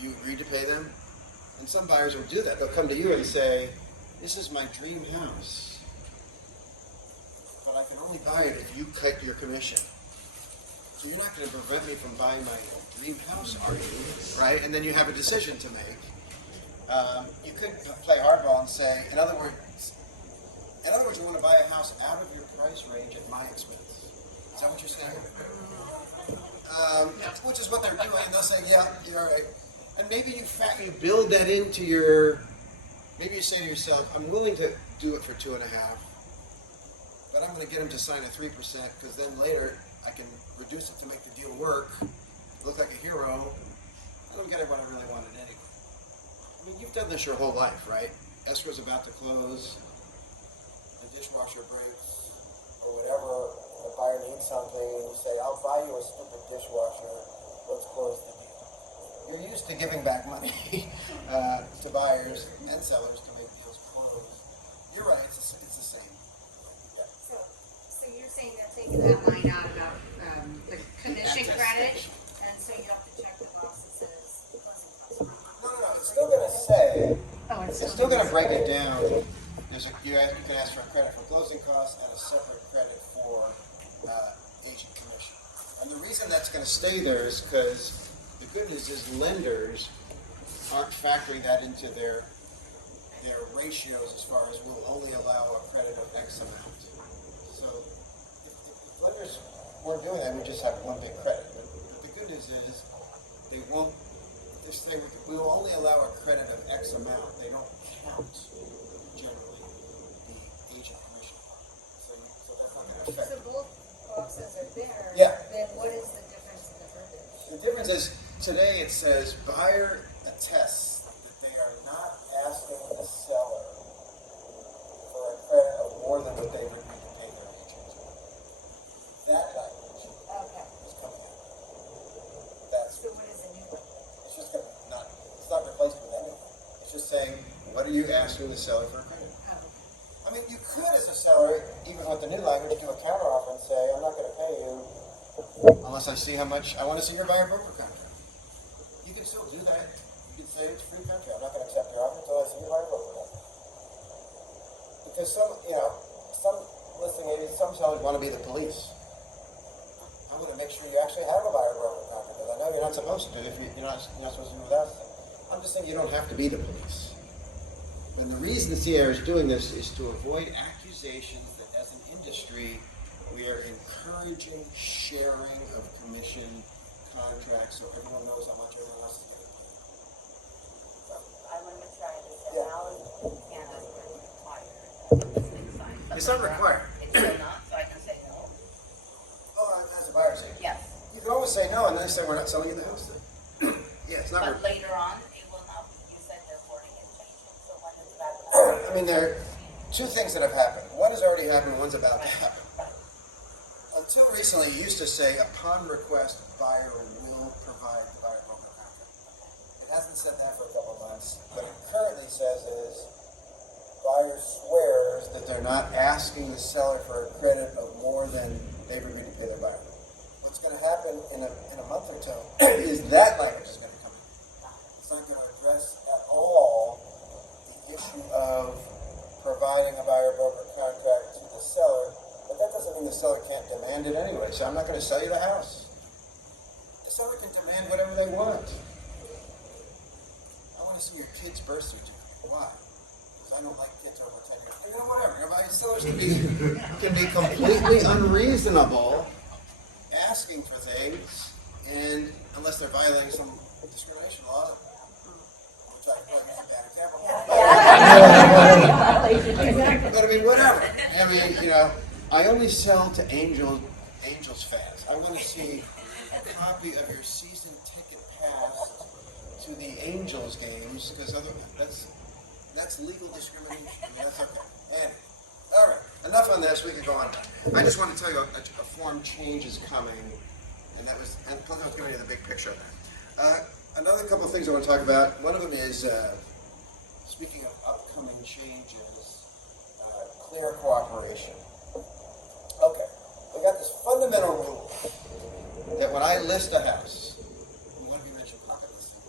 you agreed to pay them? And some buyers will do that. They'll come to you and say, this is my dream house, but I can only buy it if you cut your commission. So you're not going to prevent me from buying my dream house, are you? Right? And then you have a decision to make. You could play hardball and say, in other words, you want to buy a house out of your price range at my expense. Is that what you're saying? Which is what they're doing. They'll say, yeah, you're all right. And maybe you build that into your, maybe you say to yourself, I'm willing to do it for 2.5%, but I'm going to get them to sign a 3% because then later I can reduce it to make the deal work, look like a hero. I don't get everyone I really wanted anyway. I mean, you've done this your whole life, right? Escrow's about to close, the dishwasher breaks, or whatever, the buyer needs something, and you say, I'll buy you a stupid dishwasher, let's close the deal. You're used to giving back money to buyers and sellers to make deals close. You're right, it's the same. Yeah. So you're saying they're taking that line out about the commission credit, and so you have to check the box that says closing costs. No, it's still gonna say, Oh, it's still gonna break it down. You can ask for a credit for closing costs and a separate credit for agent commission. And the reason that's gonna stay there is because the good news is lenders aren't factoring that into their ratios as far as we'll only allow a credit of X amount. So if lenders weren't doing that, we just have one big credit. But the good news is they won't. If they we will only allow a credit of X amount. They don't count generally the agent commission. So that's not going to affect. So both boxes are there. Yeah. Then what is the difference in the verbiage? The difference is today it says buyer attests that they are not asking the seller for a credit of more than what they've agreed to pay their agent. That language Okay. is coming out. That's So what is the new one? it's just gonna it's not replaced with anything. It's just saying, what are you asking the seller for a credit? Oh, okay. I mean, you could as a seller, even with the new language, do a counteroffer and say, I'm not going to pay you unless I see how much, I want to see your buyer broker contract. You can still do that. You can say it's free country. I'm not going to accept your offer until I see your buyer broker contract. Because some listing agents, some sellers want to be the police. I want to make sure you actually have a buyer broker contract, because I know you're not supposed to if you're not supposed to do without it. I'm just saying you don't have to be the police. And the reason the C.A.R. is doing this is to avoid accusations that as an industry we are encouraging sharing of commission contracts so everyone knows how much everyone else is getting paid. I want to make sure I understand Yeah. now, and it's required, listing sign. It's not required. It's still not, so I can say no? Oh, as a buyer saying. Yes. You can always say no and then they say we're not selling you the house then. Yeah, it's not But required. later on, it will not, you said they're boarding and changing, so when is that? I mean, there are two things that have happened. One has already happened, one's about to happen. Until recently, you used to say, upon request, buyer will provide the buyer broker contract. It hasn't said that for a couple of months. What it currently says is, buyer swears that they're not asking the seller for a credit of more than they've agreed to pay their buyer. What's going to happen in a month or two is that language is going to come in. It's not going to address at all the issue of providing a buyer broker contract to the seller, but that doesn't mean the seller can't demand it anyway. So I'm not going to sell you the house. The seller can demand whatever they want. I want to see your kid's birth certificate. Why? Because I don't like kids over 10 years. You know, whatever. Sellers can be completely unreasonable asking for things, and unless they're violating some discrimination law, which I probably make a bad example. But I mean, whatever. I mean, I only sell to Angels fans. I want to see a copy of your season ticket pass to the Angels games, because that's legal discrimination. I mean, that's okay. And all right, enough on this. We could go on. I just want to tell you a form change is coming, and plus I was giving you the big picture of that. Another couple of things I want to talk about. One of them is, speaking of upcoming changes, clear cooperation. Okay, we got this fundamental rule that when I list a house, and one of you mentioned pocket listing,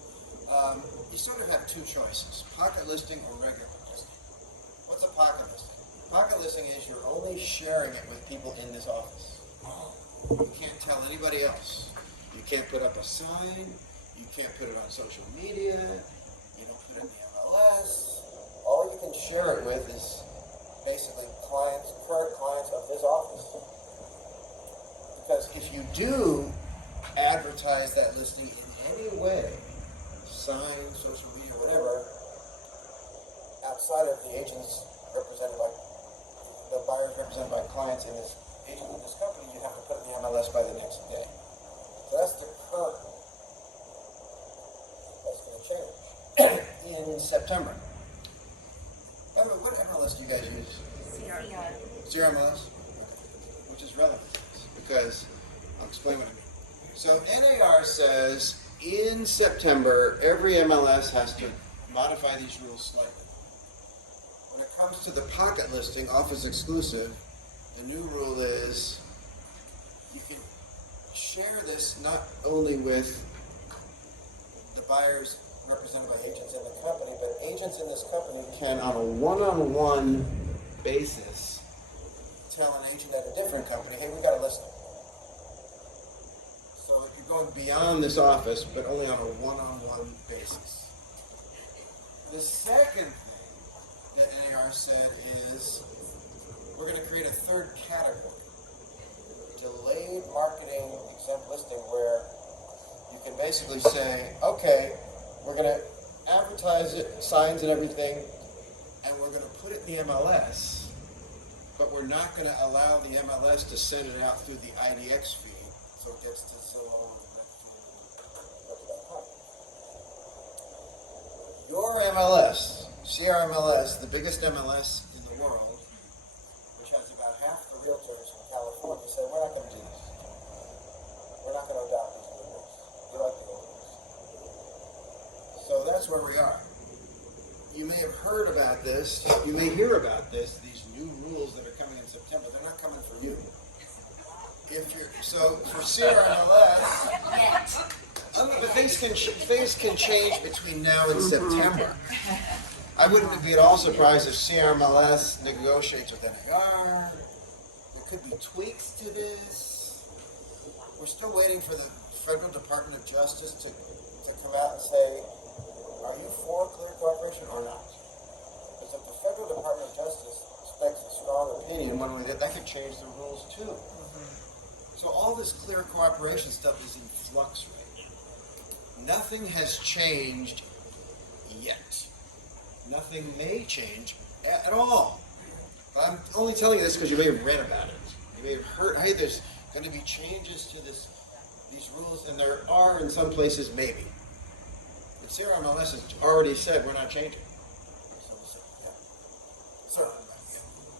you sort of have two choices: pocket listing or regular listing. What's a pocket listing? Pocket listing is you're only sharing it with people in this office. You can't tell anybody else. You can't put up a sign. You can't put it on social media. You don't put it in the MLS. All you can share it with is basically current clients of this office. Because if you do advertise that listing in any way, sign, social media, whatever, outside of the agents represented by the buyers represented by clients in this agent in this company, you have to put it in the MLS by the next day. So that's the current rule. That's going to change in September. By the way, what MLS do you guys use? C.A.R. C.A.R. MLS? which is relevant to this, because I'll explain what I mean. So NAR says in September, every MLS has to modify these rules slightly. When it comes to the pocket listing, office exclusive, the new rule is you can share this not only with the buyers represented by agents in the company, but agents in this company can, on a one-on-one basis, tell an agent at a different company, hey, we got a listing. So you're going beyond this office, but only on a one-on-one basis. The second thing that NAR said is we're going to create a third category, delayed marketing exempt listing, where you can basically say, okay, we're going to advertise it, signs and everything, and we're going to put it in the MLS, but we're not going to allow the MLS to send it out through the IDX feed, so it gets to Zillow and Netflix. Your MLS, C.A.R. MLS, the biggest MLS in the world, which has about half the realtors in California, say, we're not going to do this. We're not going to adopt these new rules. We like the old rules. So that's where we are. You may have heard about this, you may hear about this, these new rules that are coming in September. They're not coming for you. So for C.A.R. MLS, but things can change between now and September. I wouldn't be at all surprised if C.A.R. MLS negotiates with NAR. There could be tweaks to this. We're still waiting for the Federal Department of Justice to come out and say, are you for clear cooperation or not? Because if the Federal Department of Justice expects a strong opinion one way, that could change the rules too. So all this clear cooperation stuff is in flux right now. Nothing has changed yet. Nothing may change at all. But I'm only telling you this because you may have read about it. You may have heard, hey, there's going to be changes to these rules, and there are in some places maybe. But C.A.R. MLS has already said we're not changing. So, yeah.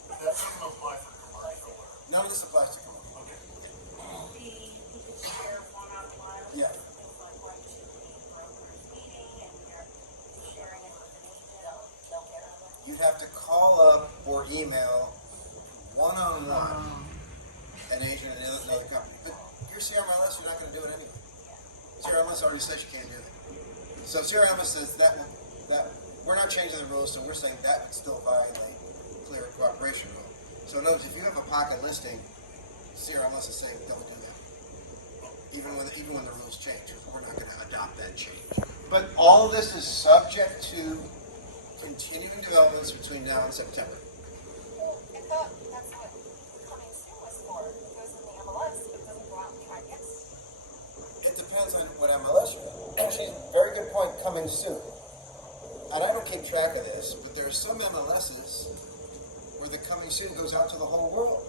That doesn't apply for commercial or? None of this applies to commercial. Yeah. You'd have to call up or email one-on-one an agent in another company. But your C.A.R. MLS, you're not going to do it anyway. C.A.R. MLS already says you can't do it. So C.A.R. MLS says that we're not changing the rules, so we're saying that would still violate clear cooperation rule. So in other words, if you have a pocket listing, C.A.R. MLS is saying don't do that. Even when the rules change, we're not going to adopt that change. But all of this is subject to continuing developments between now and September. Well, I thought that's what coming soon was for. It goes in the MLS, but doesn't go out in the IDX. It depends on what MLS you're in. Actually, very good point, coming soon. And I don't keep track of this, but there are some MLSs where the coming soon goes out to the whole world.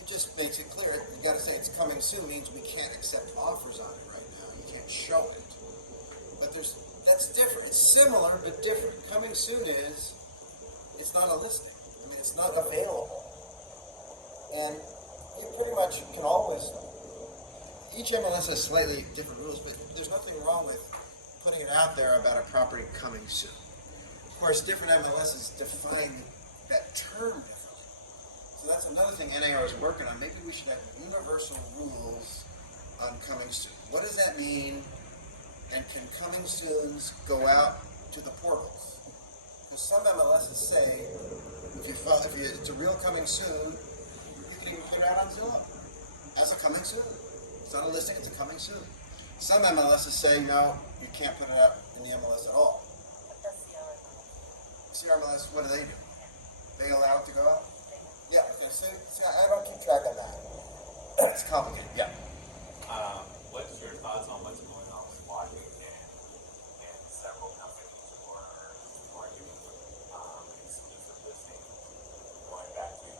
It just makes it clear. You got to say it's coming soon means we can't accept offers on it right now. You can't show it. But that's different. It's similar but different. Coming soon is it's not a listing. I mean, it's not available. And you pretty much can always. Each MLS has slightly different rules, but there's nothing wrong with putting it out there about a property coming soon. Of course, different MLSs define that term differently. So that's another thing NAR is working on. Maybe we should have universal rules on coming soon. What does that mean? And can coming soons go out to the portals? Because some MLSs say if it's a real coming soon, you can even put it out on Zillow as a coming soon. It's not a listing, it's a coming soon. Some MLSs say no, you can't put it out in the MLS at all. But that's C.A.R. MLS, what do? They allow it to go out? Yeah, okay, see, I don't keep track of that. It's complicated, yeah. What's your thoughts on what's going on with Washington and several companies who are marketing exclusive listings, going back to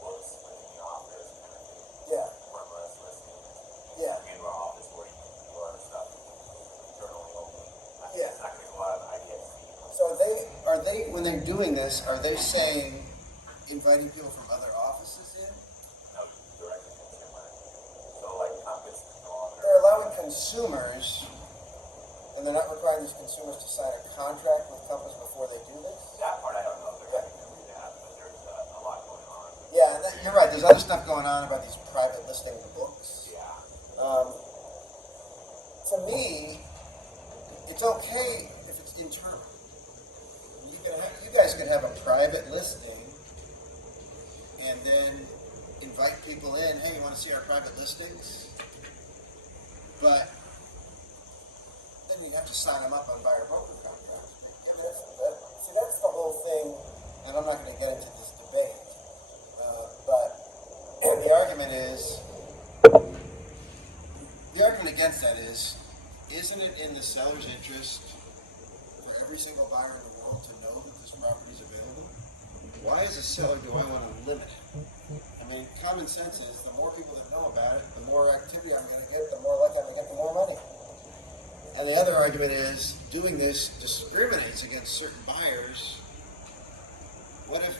quotes within the office kind of thing, Yeah, formless listings, yeah, in our office where you can do other stuff internally only. Yeah. It's not going to go out of IDX. so are they, when they're doing this, are they saying, inviting people from other offices in? No, direct consumers, and they're not requiring these consumers to sign a contract with companies before they do this? That part I don't know if they're going to do that, but there's a lot going on. Yeah, and you're right. There's other stuff going on about these private listing books. Yeah. To me, it's okay if it's internal. You guys can have a private listing and then invite people in. Hey, you want to see our private listings? But then you have to sign them up on buyer broker contracts. Yeah, but that's the whole thing, and I'm not going to get into this debate. But the argument against that is, isn't it in the seller's interest for every single buyer in the world to know that this property is available? Why, as a seller, do I want to limit it? I mean, common sense is the more people that know about it, the more activity I'm going to get, the more likely I'm going to get, the more money. And the other argument is, doing this discriminates against certain buyers. What if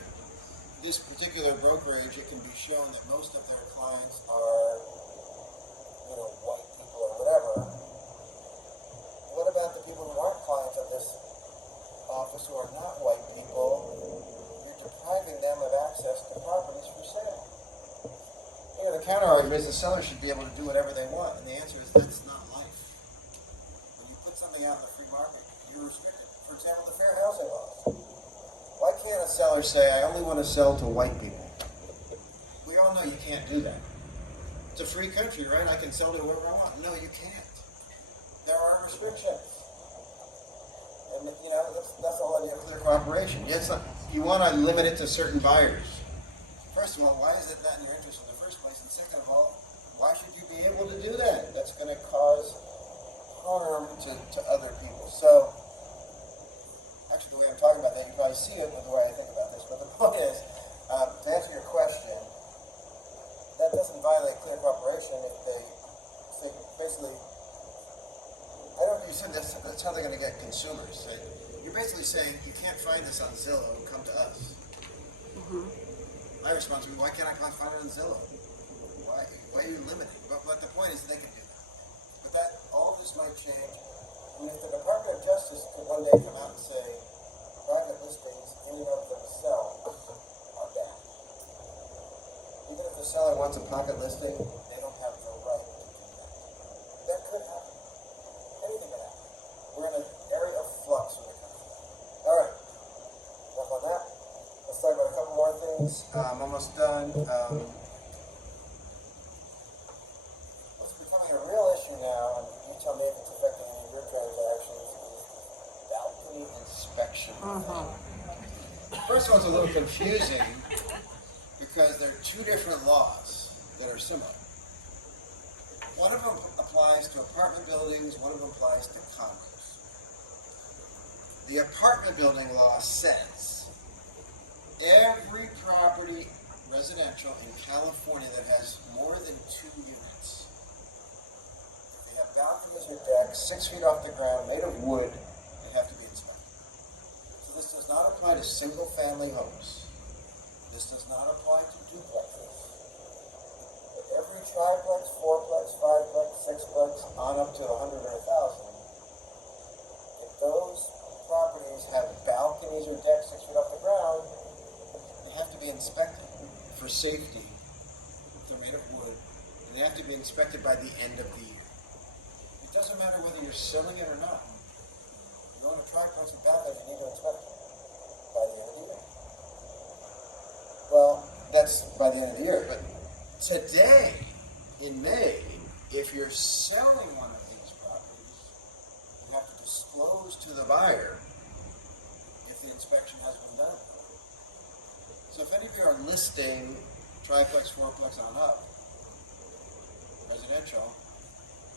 this particular brokerage, it can be shown that most of their clients are, white people or whatever. What about the people who aren't clients of this office who are not white people? You're depriving them of access to properties for sale. The counter argument is the seller should be able to do whatever they want, and the answer is that's not life. When you put something out in the free market, you're restricted. For example, the fair housing laws. Why can't a seller say, I only want to sell to white people? We all know you can't do that. It's a free country, right? I can sell to whoever I want. No, you can't. There are restrictions. And, that's the whole idea of clear cooperation. You want to limit it to certain buyers. First of all, why is it not in your interest in the first place? And second of all, why should you be able to do that? That's going to cause harm to other people. So, actually, the way I'm talking about that, you probably see it with the way I think about this. But the point is, to answer your question, that doesn't violate clear cooperation if they say, basically, I don't know if you said that's how they're going to get consumers. You're basically saying, you can't find this on Zillow, come to us. My response would be, why can't I find it on Zillow? Why are you limiting? But the point is, they can do that. But all this might change. I mean, if the Department of Justice could one day come out and say, private listings in and of themselves are bad. Even if the seller wants a pocket listing, they don't have the right to do that. That could happen. Anything could happen. We're in an area of flux in the country. All right. Enough on that. Let's talk about a couple more things. I'm almost done. What's becoming a real issue now, and you tell me if it's affecting any of your transactions, is balcony inspection. First of all, it's a little confusing because there are two different laws that are similar. One of them applies to apartment buildings, one of them applies to condos. The apartment building law says every property residential in California that has more than 2 units, if they have balconies or decks 6 feet off the ground made of wood, they have to be inspected. So this does not apply to single-family homes. This does not apply to duplexes. But every triplex, fourplex, fiveplex, sixplex, on up to 100 or 1,000, if those properties have balconies or decks 6 feet off the ground, they have to be inspected for safety. They're made of wood, and they have to be inspected by the end of the year. It doesn't matter whether you're selling it or not. You own a triplex with balconies, you need to inspect it by the end of the year. Well, that's by the end of the year, but today, in May, if you're selling one of these properties, you have to disclose to the buyer if the inspection has been done. So if any of you are listing triplex, fourplex on up, residential,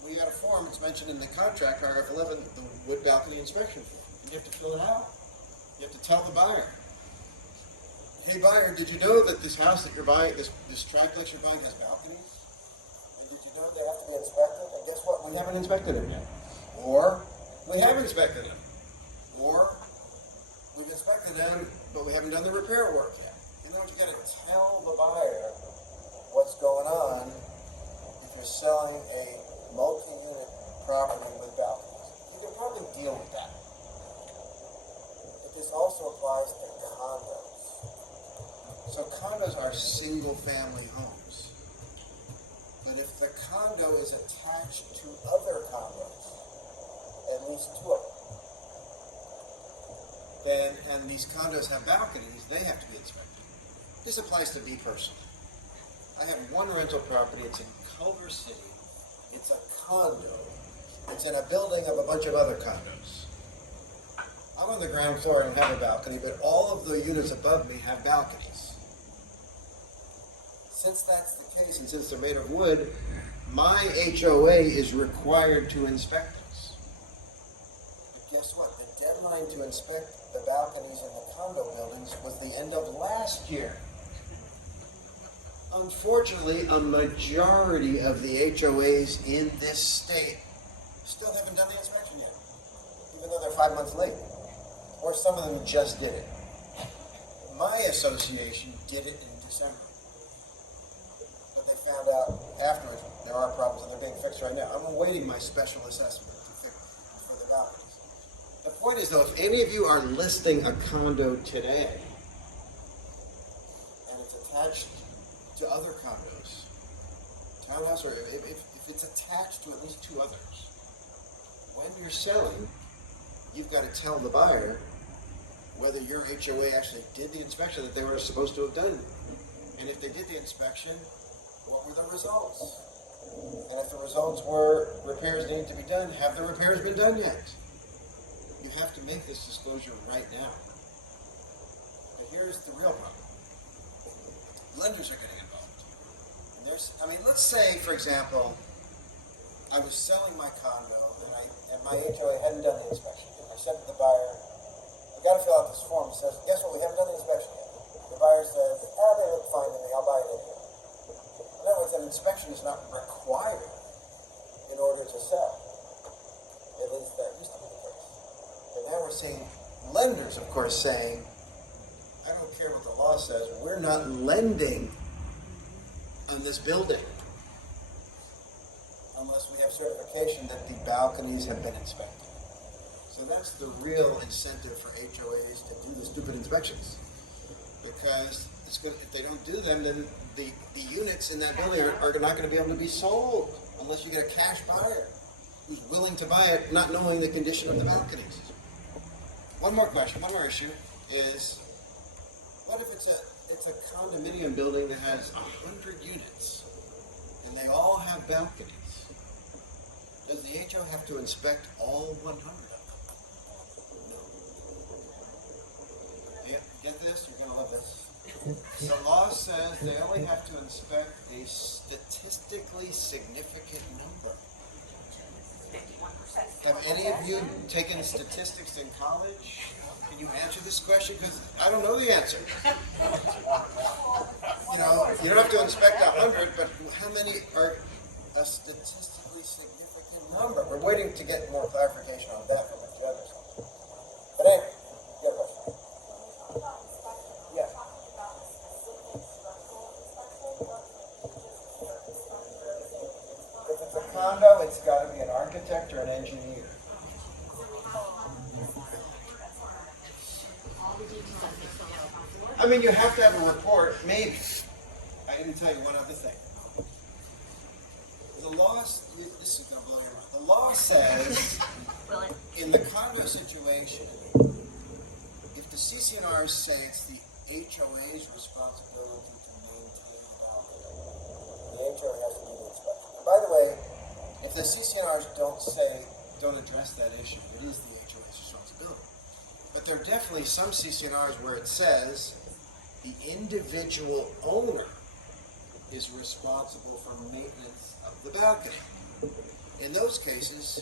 well, you got a form, it's mentioned in the contract, paragraph 11, the wood balcony inspection form. And you have to fill it out. You have to tell the buyer, hey buyer, did you know that this house that you're buying, this triplex you're buying has balconies? And did you know they have to be inspected? And guess what? We haven't inspected them yet. Or, we have inspected them. Or, we've inspected them, but we haven't done the repair work yet. You know, you got to tell the buyer what's going on if you're selling a multi-unit property with balconies, you can probably deal with that. But this also applies to condos. So condos are single-family homes. But if the condo is attached to other condos, at least two of them, then, and these condos have balconies, they have to be inspected. This applies to me personally. I have one rental property, it's in Culver City. It's a condo. It's in a building of a bunch of other condos. I'm on the ground floor, I don't have a balcony, but all of the units above me have balconies. Since that's the case, and since they're made of wood, my HOA is required to inspect those. But guess what? The deadline to inspect the balconies in the condo buildings was the end of last year. Unfortunately, a majority of the HOAs in this state still haven't done the inspection yet, even though they're 5 months late. Or some of them just did it. My association did it in December. But they found out afterwards there are problems and they're being fixed right now. I'm awaiting my special assessment for the balconies. The point is, though, if any of you are listing a condo today and it's attached to other condos, townhouse, or if it's attached to at least two others, when you're selling, you've got to tell the buyer whether your HOA actually did the inspection that they were supposed to have done. And if they did the inspection, what were the results? And if the results were repairs needed to be done, have the repairs been done yet? You have to make this disclosure right now. But here's the real problem. Lenders are getting involved. And let's say, for example, I was selling my condo and my HOA hadn't done the inspection. I said to the buyer, I got to fill out this form. It says, guess what, we haven't done the inspection yet. The buyer says, they look fine to me, I'll buy it anyway. In other words, an inspection is not required in order to sell. At least that used to be the case. But now we're seeing lenders, of course, saying, I don't care what the law says, we're not lending on this building unless we have certification that the balconies have been inspected. So that's the real incentive for HOAs to do the stupid inspections. Because if they don't do them, then the units in that building are not going to be able to be sold unless you get a cash buyer who's willing to buy it, not knowing the condition of the balconies. One more question, one more issue is, what if it's a condominium building that has 100 units and they all have balconies? Does the HO have to inspect all 100 of them? No. Yeah, get this? You're going to love this. The law says they only have to inspect a statistically significant number. 51%. Have any of you taken statistics in college? Can you answer this question? Because I don't know the answer. You don't have to inspect 100, but how many are a statistically significant number? We're waiting to get more clarification on that from the judge. But anyway, yeah, question. Yeah. If it's a condo, it's got to be an architect or an engineer. You have to have a report, maybe. I didn't tell you one other thing. The law, this is going to blow your mind. The law says, in the condo situation, if the CC&Rs say it's the HOA's responsibility to maintain the balcony, the HOA has to do the inspection. And by the way, if the CC&Rs don't address that issue, it is the HOA's responsibility. But there are definitely some CC&Rs where it says the individual owner is responsible for maintenance of the balcony. In those cases,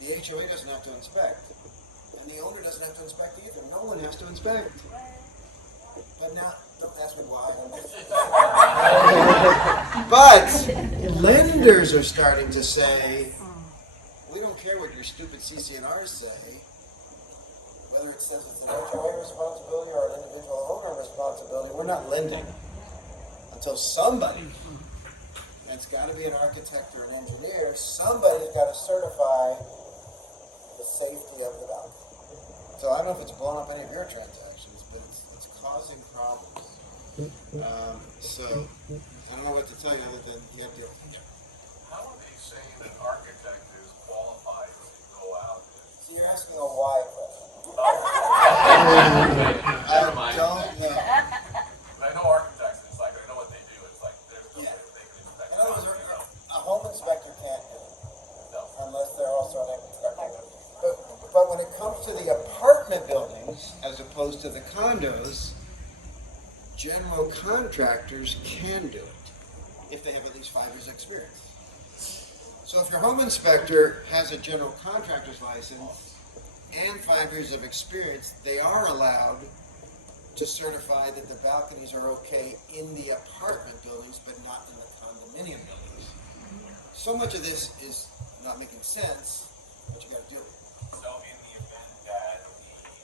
the HOA doesn't have to inspect, and the owner doesn't have to inspect either. No one has to inspect. But now, don't ask me why. But lenders are starting to say, we don't care what your stupid CC&Rs say, whether it says it's an HOA responsibility or an individual owner responsibility, we're not lending until somebody, and it's got to be an architect or an engineer, somebody's got to certify the safety of the balcony. So I don't know if it's blown up any of your transactions, but it's causing problems. So I don't know what to tell you other than you have to. How are they saying an architect is qualified to go out and? So you're asking a why question. Never mind. I don't know. I know architects, it's like, I know what they do, it's like, there's no way Yeah. they can inspect. In other words, it, you know? a home inspector can't do it No. unless they're also an architect. But when it comes to the apartment buildings, as opposed to the condos, general contractors can do it if they have at least 5 years experience. So if your home inspector has a general contractor's license and 5 years of experience, they are allowed to certify that the balconies are okay in the apartment buildings, but not in the condominium buildings. So much of this is not making sense, but you gotta do it. So in the event that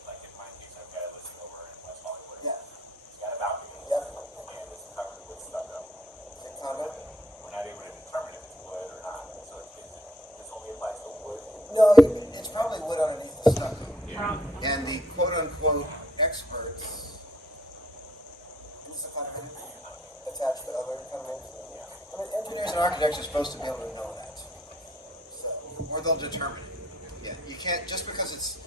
like in my case, I've got a listing over in West Hollywood. Yeah. It's got a balcony. Yep. And it's covered with stucco. Is it condo? We're not able to determine if it's wood or not. So this only applies to wood. No, it's probably wood underneath the stucco. Yeah. And the quote-unquote experts, is this a condominium attached to other condominiums? I mean, engineers and architects are supposed to be able to know that. So, or they'll determine it. Yeah, you can't, just because it's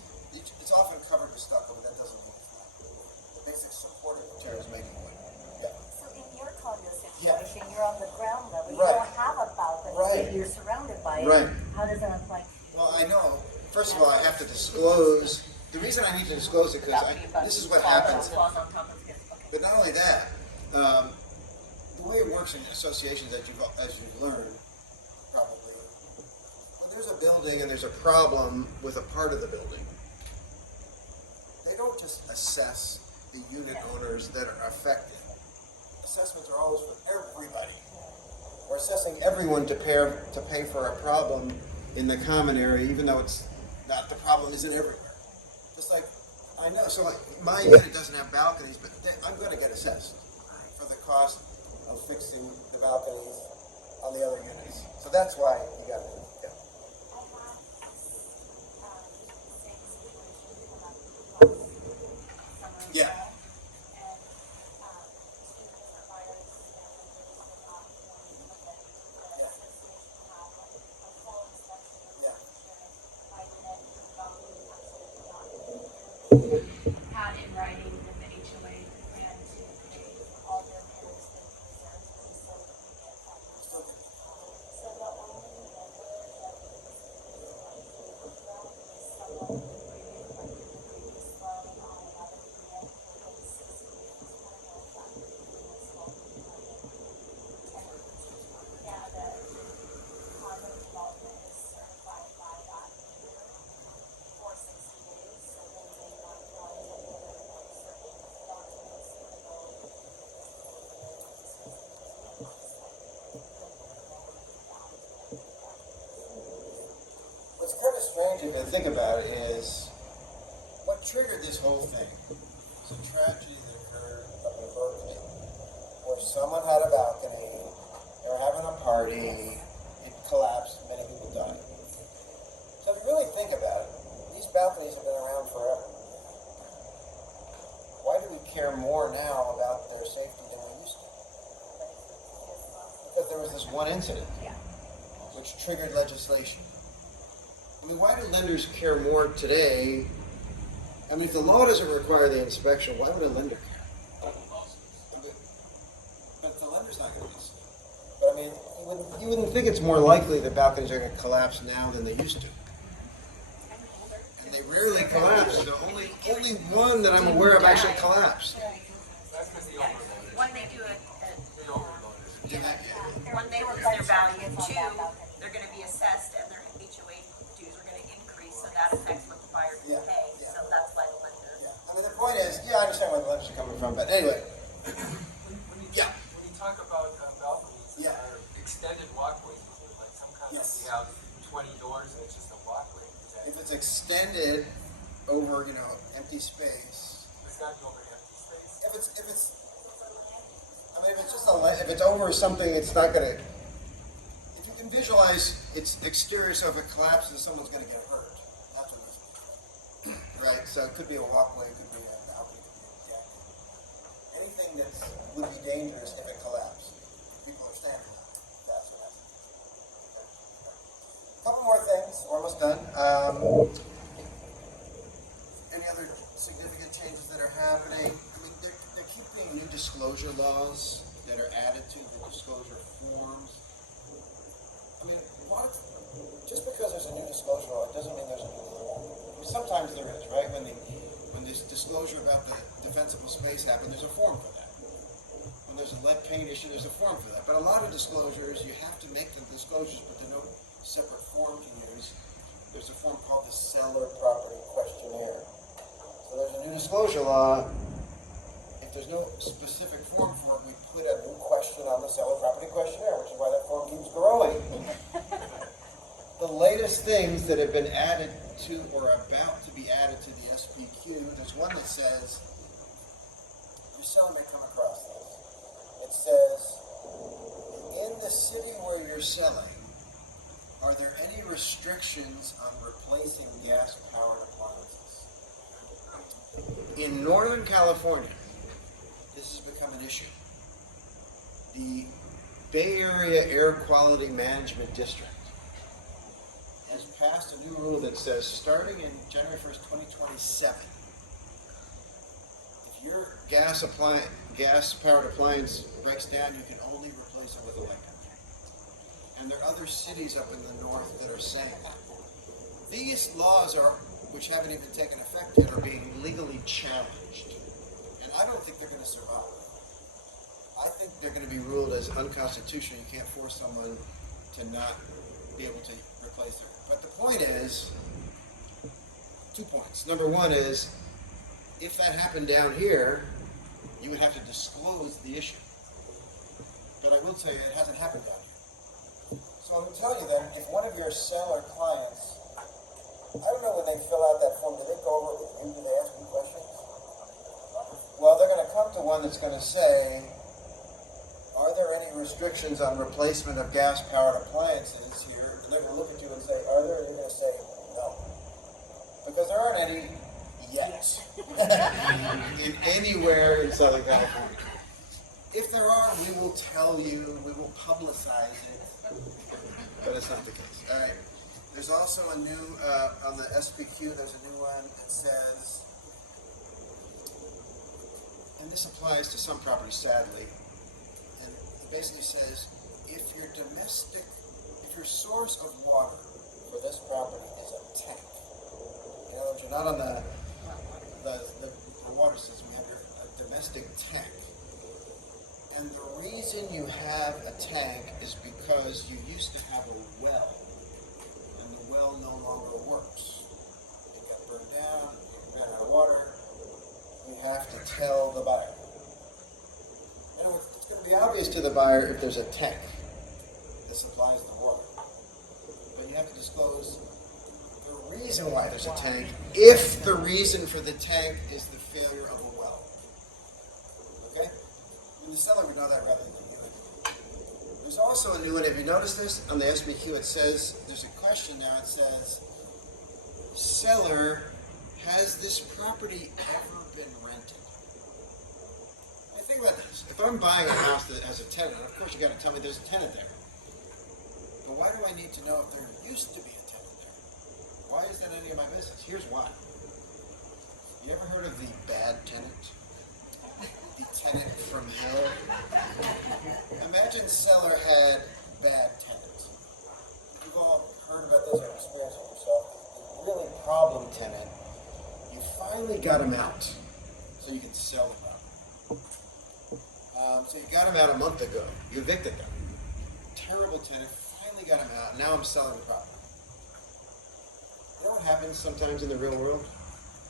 often covered with stucco, but that doesn't mean it's not. The basic supporting material is making wood. Yeah. So in your condo Yeah. situation, you're on the ground level, you Right. don't have a balcony, Right. but you're surrounded by it. Right. How does that apply? Well, I know, first of all, I have to disclose, the reason I need to disclose it, because this is what happens. Falls on top of it. Okay. But not only that, the way it works in associations, as you've learned, probably, when there's a building and there's a problem with a part of the building, they don't just assess the unit owners that are affected. Assessments are always for everybody. We're assessing everyone to pay for a problem in the common area, even though it's not, the problem isn't everywhere. Just like, I know, so like, my unit doesn't have balconies, but I'm gonna get assessed for the cost of fixing the balconies on the other units. So that's why you got it. Yeah. Yeah. Had in writing that the HOA plan to pay all their bills and concerns for the so that we get that. So the only someone previous loan on another unit within 60 days for no factor was yeah, the condo development is certified by that year for 60 days, so then they might want to get a certain documents for those. What's kind of strange if you think about it is, what triggered this whole thing was a tragedy that occurred up in Berkeley, where someone had a balcony, they were having a party, it collapsed, many people died. So if you really think about it, these balconies have been around forever. Why do we care more now about their safety than we used to? Because there was this one incident, which triggered legislation. I mean, why do lenders care more today? I mean, if the law doesn't require the inspection, why would a lender care? But the lender's not going to do so. But I mean, you wouldn't think it's more likely that balconies are going to collapse now than they used to. And they rarely collapse. The only one that I'm aware of actually collapsed. That's because the overload. When they do it, The overload is. when they lose their value, two, they're gonna be assessed and their HOA dues are gonna increase, so that affects what the buyer can Yeah, pay, yeah. so that's why the lender. Yeah. I mean, the point is, I understand where the lenders are coming from, but anyway. When you Yeah. talk about balconies, Yeah. or extended walkways, like some condos, Yes. you have 20 doors and it's just a walkway. If it's extended over, empty space, It's not over empty space. if it's, I mean, if it's just if it's over something, it's not gonna, can visualize its exterior, so if it collapses, someone's gonna get hurt. That's what this is. Right, so it could be a walkway, it could be a balcony, it could be a deck. Anything that would be dangerous if it collapsed. People are standing on it. That's what happens. Couple more things, we're almost done. Any other significant changes that are happening? I mean, they're keeping new disclosure laws that are added to the disclosure forms. I mean, just because there's a new disclosure law, it doesn't mean there's a new law. I mean, sometimes there is, right? When this disclosure about the defensible space happened, there's a form for that. When there's a lead paint issue, there's a form for that. But a lot of disclosures, you have to make the disclosures, but there are no separate form to use. There's a form called the Seller Property Questionnaire. So there's a new disclosure law. If there's no specific form for it, we put a new question on the Seller Property Questionnaire, which is why that form keeps growing. The latest things that have been added to or about to be added to the SPQ, there's one that says, your seller may come across this. It says, in the city where you're selling, are there any restrictions on replacing gas-powered appliances? In Northern California, this has become an issue. The Bay Area Air Quality Management District has passed a new rule that says starting in January 1st, 2027, if your gas-powered appliance breaks down, you can only replace it with a light bulb. And there are other cities up in the north that are saying that. These laws which haven't even taken effect yet, are being legally challenged. And I don't think they're going to survive. I think they're going to be ruled as unconstitutional. You can't force someone to not be able to replace it. But the point is, 2 points. Number one is, if that happened down here, you would have to disclose the issue. But I will tell you, it hasn't happened down here. So I'm telling you that if one of your seller clients, I don't know when they fill out that form, do they go over it with you? Do they ask you questions? Well, they're going to come to one that's going to say, are there any restrictions on replacement of gas-powered appliances here? And they're going to look at you and say, are there? And you're going to say, no. Because there aren't any yet. in anywhere in Southern California. If there are, we will tell you, we will publicize it. But it's not the case. All right. There's also a new, on the SPQ, there's a new one that says, and this applies to some properties, sadly, and it basically says, if your source of water for this property is a tank, in other words, you're not on the water system, you have a domestic tank. And the reason you have a tank is because you used to have a well, and the well no longer works. It got burned down, you ran out of water, you have to tell the buyer. And it's going to be obvious to the buyer if there's a tank that supplies the water. But you have to disclose the reason why there's a tank, if the reason for the tank is the failure of a well. Okay? And the seller would know that rather than you. There's also a new one. Have you noticed this? On the SBQ, it says, there's a question there. It says, seller, has this property ever been rented? Now, think about this. If I'm buying a house that has a tenant, of course you got to tell me there's a tenant there. But why do I need to know if there used to be a tenant there? Why is that any of my business? Here's why. You ever heard of the bad tenant? The tenant from hell? Imagine seller had bad tenants. You've all heard about this or experienced it yourself. The really problem tenant, you finally got him out so you can sell the property. So you got him out a month ago. You evicted them. Terrible tenant, finally got him out. Now I'm selling the property. You know what happens sometimes in the real world?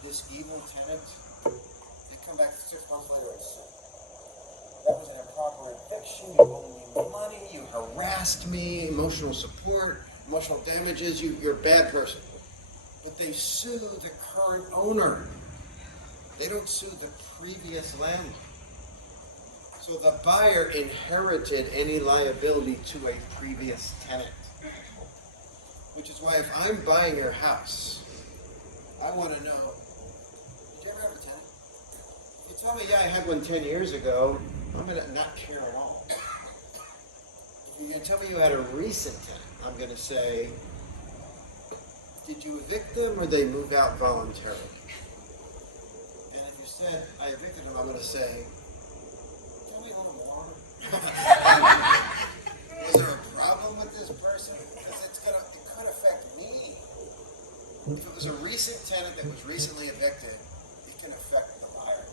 This evil tenant, they come back 6 months later and sue. That was an improper eviction, you owed me money, you harassed me, emotional support, emotional damages, you're a bad person. But they sue the current owner. They don't sue the previous landlord. So the buyer inherited any liability to a previous tenant. Which is why if I'm buying your house, I want to know, did you ever have a tenant? If you tell me, yeah, I had one 10 years ago, I'm going to not care at all. If you're going to tell me you had a recent tenant, I'm going to say, did you evict them or they moved out voluntarily? And if you said, I evicted them, I'm going to say, tell me a little more. Was there a problem with this person? Because it could affect me. If it was a recent tenant that was recently evicted, it can affect the buyer.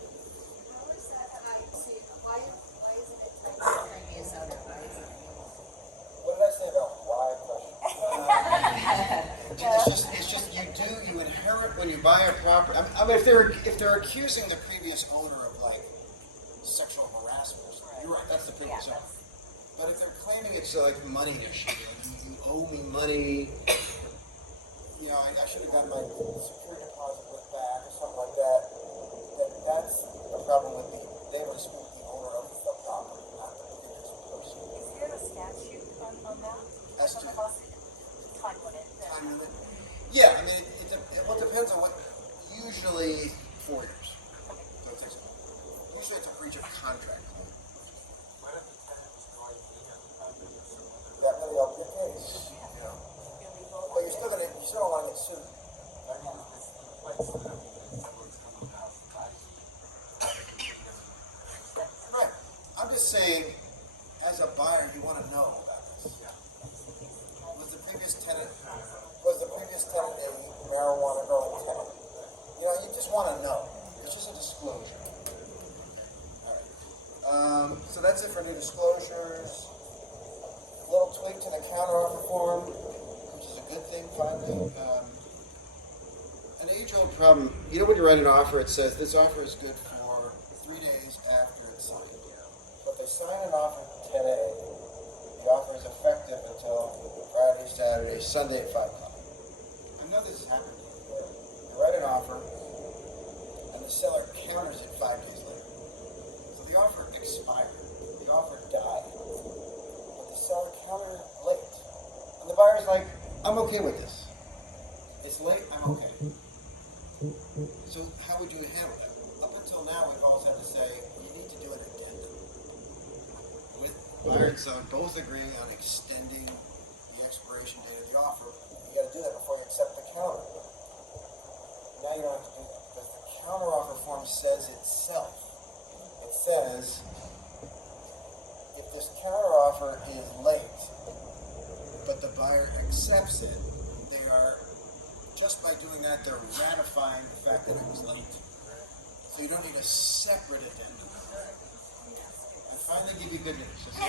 How is that? And I see, why isn't it previous owner? Why isn't it? What did I say about why question? It's just you inherit when you buy a property. I mean, if they're accusing the previous owner of like sexual harassment, you're right. That's the previous owner. But if they're claiming it's like money issue, like you owe me money, you know, I should have gotten my security deposit with back or something like that. That's the problem with they would dispute the owner of the property, not the previous person. Is there a statute on that? As to Time limit? time limit? Yeah, I mean, it depends on what. Usually 4 years. So it's usually it's a breach of contract claim. What if the tenant was going in on the property or some other? That really helps your case. You know. But you still don't want to get sued. I mean, it's the place that I mean, that someone's coming to the house and buys it. Right. I'm just saying, as a buyer, you want to know about this. Was the previous tenant a marijuana growing tenant? You know, you just want to know. It's just a disclosure. All right. So that's it for new disclosures. Little tweak to the counteroffer form, which is a good thing finally. An age-old problem. You know when you write an offer, it says this offer is good for 3 days after it's signed. But they sign an offer today. The offer is effective until Friday, Saturday, Sunday at 5 o'clock. I know this has happened. You write an offer, and the seller counters it 5 days later. So the offer expired. The offer died. But the seller countered it late. And the buyer's like, I'm okay with this. It's late, I'm okay. So how would you handle that? Up until now, we've always had to say, you need to do an addendum. With buyer and seller both agreeing on extending the expiration date of the offer. You got to do that before you accept the counter. Now you don't have to do that because the counteroffer form says itself. It says if this counteroffer is late, but the buyer accepts it, they are, just by doing that, they're ratifying the fact that it was late. So you don't need a separate addendum. I finally give you good news. It's the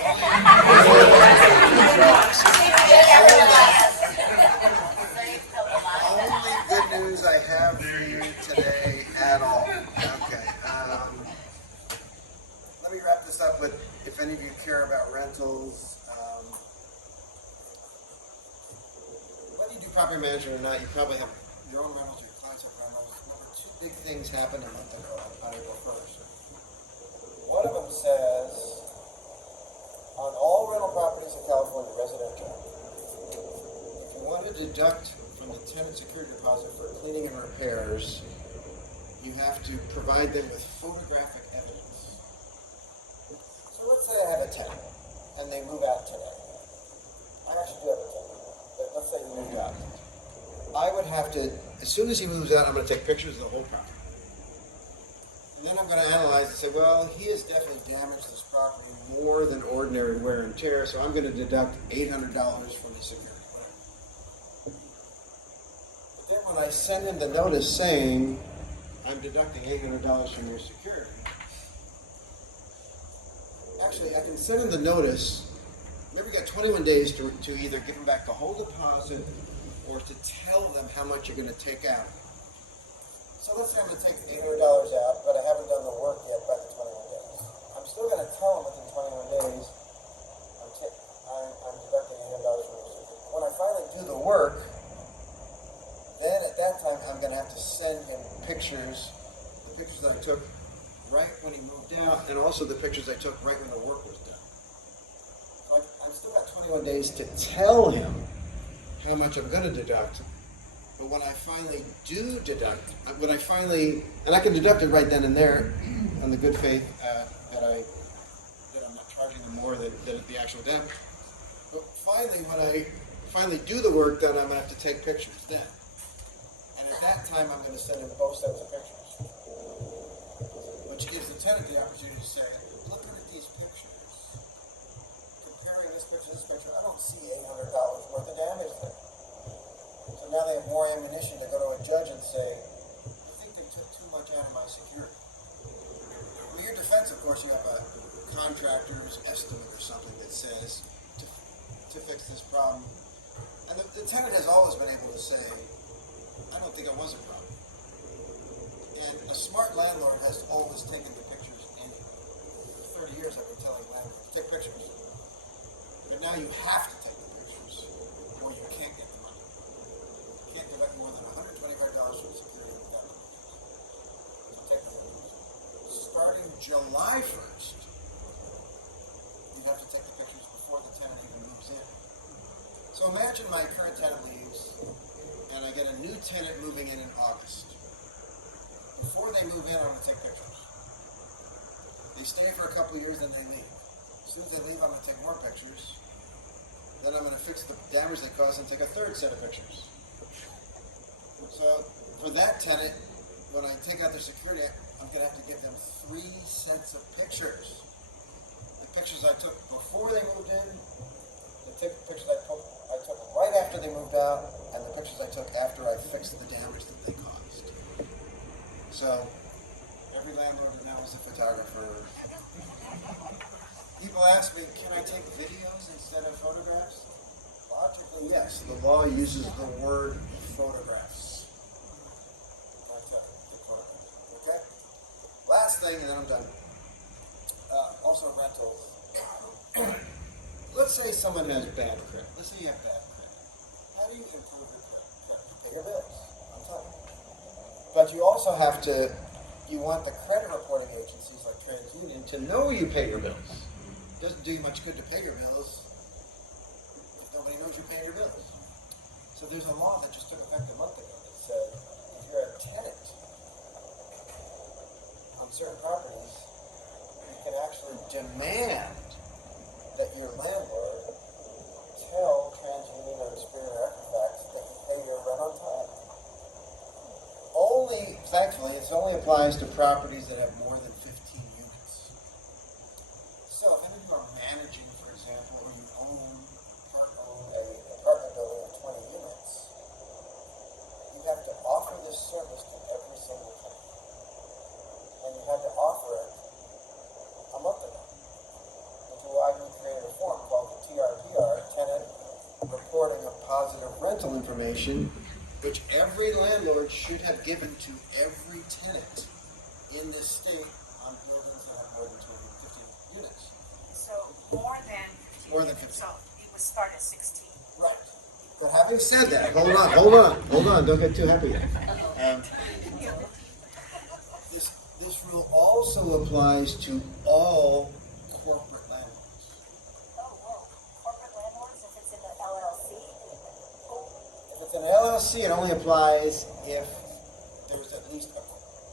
only good news I have for you today at all. Okay. Let me wrap this up with, if any of you care about rentals, whether you do property management or not, you probably have your own rentals, your clients have rentals. Remember, 2 big things happened a month ago on April 1st. One of them says, on all rental properties in California, residential, if you want to deduct from the tenant security deposit for cleaning and repairs, you have to provide them with photographic evidence. So let's say I have a tenant, and they move out today. I actually do have a tenant, but let's say he moved out. I would have to, as soon as he moves out, I'm going to take pictures of the whole property. And then I'm going to analyze and say, well, he has definitely damaged this property more than ordinary wear and tear, so I'm going to deduct $800 from the security. But then when I send him the notice saying, I'm deducting $800 from your security, actually, I can send him the notice. Remember, you got 21 days to either give him back the whole deposit or to tell them how much you're going to take out. So let's say I'm going to take $800 out, but I haven't done the work yet by the 21 days. I'm still going to tell them within 21 days, I'm deducting $800 from your security. When I finally do the work, then at that time, I'm going to have to send him pictures, the pictures that I took right when he moved out, and also the pictures I took right when the work was done. So I've still got 21 days to tell him how much I'm going to deduct. But when I finally do deduct, and I can deduct it right then and there on the good faith that I'm not charging them more than the actual damage. But finally, when I finally do the work, then I'm going to have to take pictures then. And at that time, I'm going to send in both sets of pictures, which gives the tenant the opportunity to say, looking at these pictures, comparing this picture to this picture, I don't see $800 worth of damage there. So now they have more ammunition to go to a judge and say, I think they took too much out of my security. In your defense, of course, you have a contractor's estimate or something that says to fix this problem. And the tenant has always been able to say, I don't think it was a problem. And a smart landlord has always taken the pictures anyway. For 30 years I've been telling landlords, take pictures. But now you have to take the pictures or you can't get the money. You can't collect more than $125 from security without the pictures. So take the pictures. Starting July 1st, you have to take the pictures before the tenant even moves in. So imagine my current tenant leaves and I get a new tenant moving in August. Before they move in, I'm going to take pictures. They stay for a couple of years, then they leave. As soon as they leave, I'm going to take more pictures. Then I'm going to fix the damage they caused and take a third set of pictures. So for that tenant, when I take out their security, I'm going to have to give them 3 sets of pictures. The pictures I took before they moved in, the pictures I took right after they moved out, and the pictures I took after I fixed the damage that they caused. So, every landlord now is a photographer. People ask me, can I take videos instead of photographs? Logically, yes. The law uses the word photographs. Okay? Last thing, and then I'm done. Also rentals. Let's say someone has bad credit. Let's say you have bad credit. How do you improve your credit? Pay your bills on time. But you also have to, you want the credit reporting agencies like TransUnion to know you pay your bills. It doesn't do you much good to pay your bills if nobody knows you pay your bills. So there's a law that just took effect a month ago that said if you're a tenant on certain properties, you can actually demand that your landlord tell TransUnion or Superior Equifax that you pay your rent on time. Thankfully, it only applies to properties that have more than 15 units. So if any of you are managing, for example, or you own an apartment building of 20 units, you have to offer this service to every single tenant. And you had to offer it a month ago. Which is why we created a form called the C.A.R, Tenant Reporting of Positive Rental Information, which every landlord should have given to every tenant in this state on buildings that have more than 15 units. So more than 15. More than 15. So it would start at 16. Right. But having said that, hold on, don't get too happy yet. This rule also applies to all corporate landlords. Oh, whoa. Corporate landlords, if it's in the LLC? If it's an LLC, it only applies if there's at least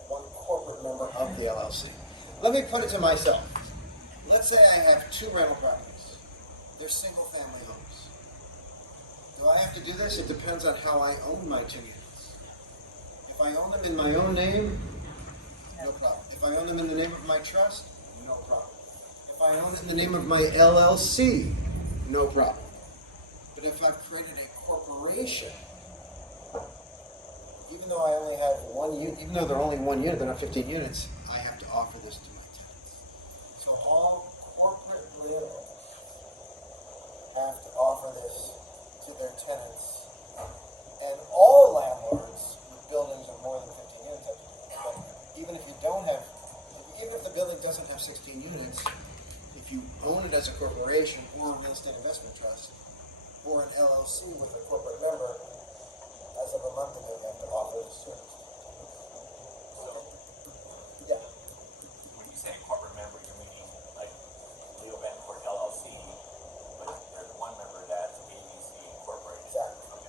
one corporate member of the LLC. Let me put it to myself. Let's say I have 2 rental properties. They're single-family homes. Do I have to do this? It depends on how I own my 2 units. If I own them in my own name, no problem. If I own them in the name of my trust, no problem. If I own it in the name of my LLC, no problem. But if I've created a corporation, even though I only have 1 unit, even though they're only 1 unit, they're not 15 units, I have to offer this to my tenants. So all corporate landlords have to offer this to their tenants, and all landlords with buildings of more than 15 units have to do it. But even if you don't have, even if the building doesn't have 16 units, if you own it as a corporation or a real estate investment trust or an LLC with a corporate member, as of a month ago, you have to offer this service. Yeah. When you say corporate member, you mean like Leo Bancorp LLC, but there's one member that's ABC Incorporated. Exactly. Okay.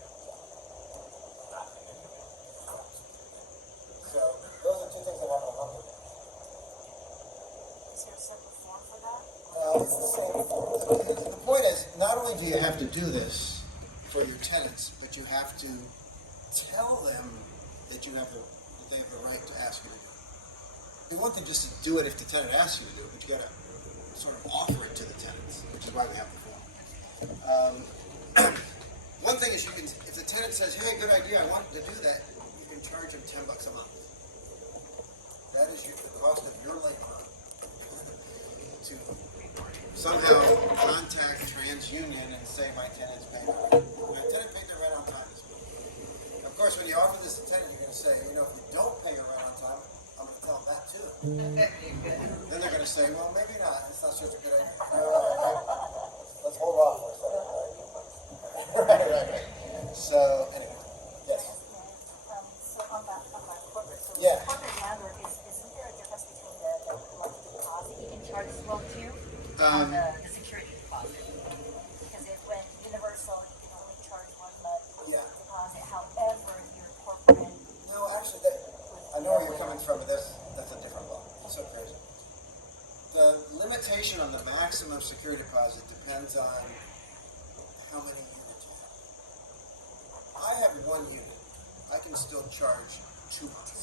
do you have to do this for your tenants, but you have to tell them that they have the right to ask you to do it. You want them just to do it if the tenant asks you to do it, but you gotta sort of offer it to the tenants, which is why we have the form. One thing is if the tenant says, hey, good idea, I want to do that, you can charge them $10 a month. That is the cost of your labor to somehow contact TransUnion and say my tenant's paying their rent. My tenant paid their rent on time this month. Of course, when you offer this to tenant, you're going to say, if you don't pay your rent on time, I'm going to tell them that too. Then they're going to say, well, maybe not. It's not such a good idea. Let's hold off for a second. Right. So, anyway, yes. So on that corporate, so Yeah. corporate landlord, isn't there a difference between the monthly deposit you can charge as well too? On the security deposit? Because it went universal, you can only charge 1 month Yeah. deposit, however, your corporate. No, actually, I know where you're coming from, but that's a different law. It's so crazy. The limitation on the maximum security deposit depends on how many units you have. I have 1 unit. I can still charge 2 months.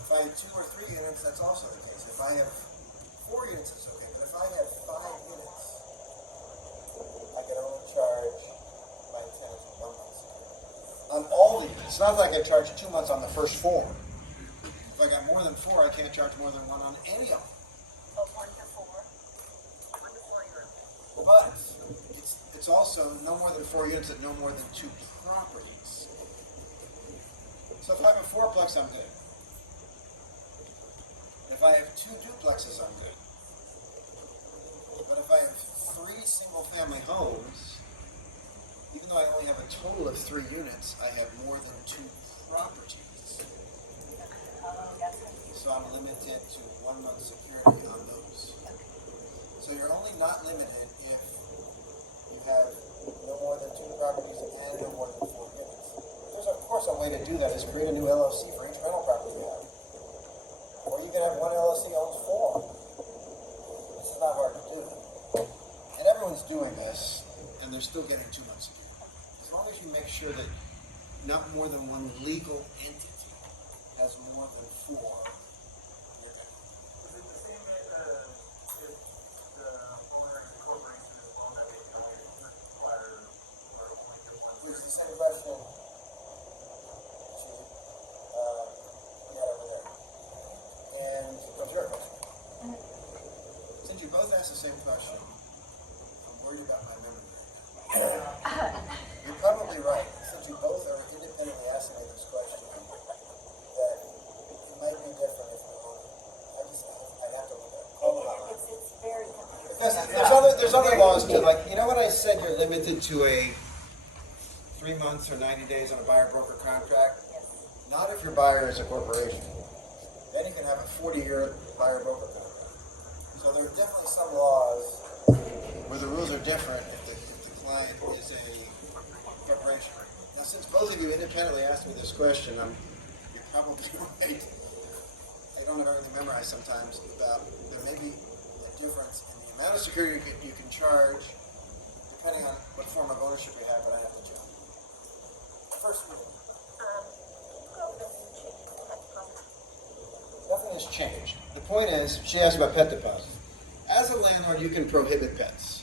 If I have 2 or 3 units, that's also the case. If I have 4 units, it's okay. But if I have 5 units, I can only charge my tenants 1 month security. On all the units. It's not like I charge 2 months on the first 4. If I got more than 4, I can't charge more than 1 on any of them. Oh, 1 to 4. But it's also no more than 4 units at no more than 2 properties. So if I have a 4-plex, I'm good. If I have 2 duplexes, I'm good. But if I have 3 single-family homes, even though I only have a total of 3 units, I have more than 2 properties. So I'm limited to 1 month security on those. So you're only not limited if you have no more than 2 properties and no more than 4 units. There's of course a way to do that is create a new LLC for each rental property you have. Or you can have 1 LLC owns 4. This is not hard to do. And everyone's doing this, and they're still getting 2 months security. As long as you make sure that not more than 1 legal entity has more than 4, you're good. Is it the same if the owner is a corporation as well, that they can only require or only give 1? Which is the same question, Chief, we had over there. And what's your question? Since you both asked the same question, I'm worried about my memory. You're probably right. Since you both are independently asking me this question, that it might be different if we were. I have to look at it. Hold on. It's very confusing. Because there's other laws too. Like, you know what I said? You're limited to a 3 months or 90 days on a buyer-broker contract. Not if your buyer is a corporation. Then you can have a 40-year buyer-broker contract. So there are definitely some laws where the rules are different if the client is a corporation. Now, since both of you independently asked me this question, you're probably right. I don't have everything memorized sometimes about there may be a difference in the amount of security you can charge depending on what form of ownership you have, but I have to check. First rule. Nothing has changed. The point is, she asked about pet deposits. As a landlord, you can prohibit pets.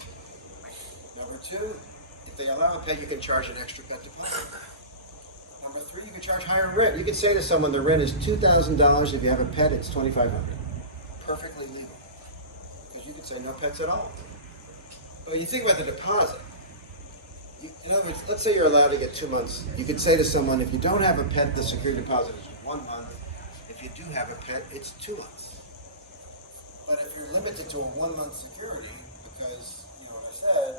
Number 2, if they allow a pet, you can charge an extra pet deposit. Number 3, you can charge higher rent. You can say to someone the rent is $2,000. If you have a pet, it's $2,500. Perfectly legal. Because you can say no pets at all. But you think about the deposit. In other words, let's say you're allowed to get 2 months. You could say to someone, if you don't have a pet, the security deposit is 1 month. If you do have a pet, it's 2 months. But if you're limited to a 1 month security, because, you know what I said,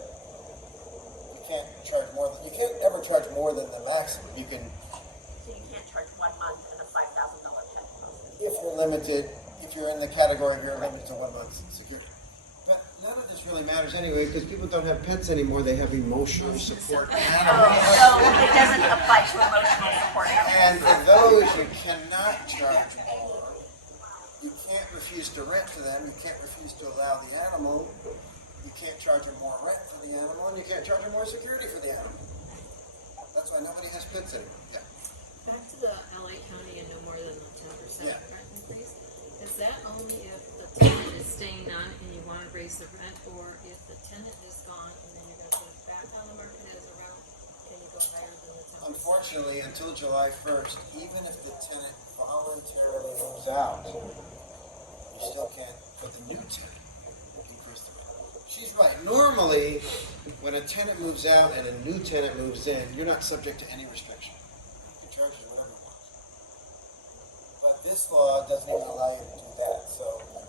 you can't charge more than, you can't ever charge more than the maximum. You can, So you can't charge 1 month and a $5,000 pet deposit. if you're limited, if you're in the category of you're limited to 1 month security. But none of this really matters anyway, because people don't have pets anymore. They have emotional support animals. So it doesn't apply to emotional support animals. And for those, you cannot charge more. You can't refuse to rent to them. You can't refuse to allow the animal. you can't charge them more rent for the animal, and you can't charge them more security for the animal. That's why nobody has pets anymore. Yeah. Back to the LA County and no more than the 10% Yeah. rent increase. Is that only if the tenant is staying on and you want to raise the rent, or if the tenant is gone and then you're going to put it back on the market as a rental, can you go higher than the 10%? Unfortunately, until July 1st, even if the tenant voluntarily moves out, you still can't, for the new tenant, increase the rent. She's right. Normally, when a tenant moves out and a new tenant moves in, you're not subject to any restriction. You can charge it whatever you want. But this law doesn't even allow you to do that. So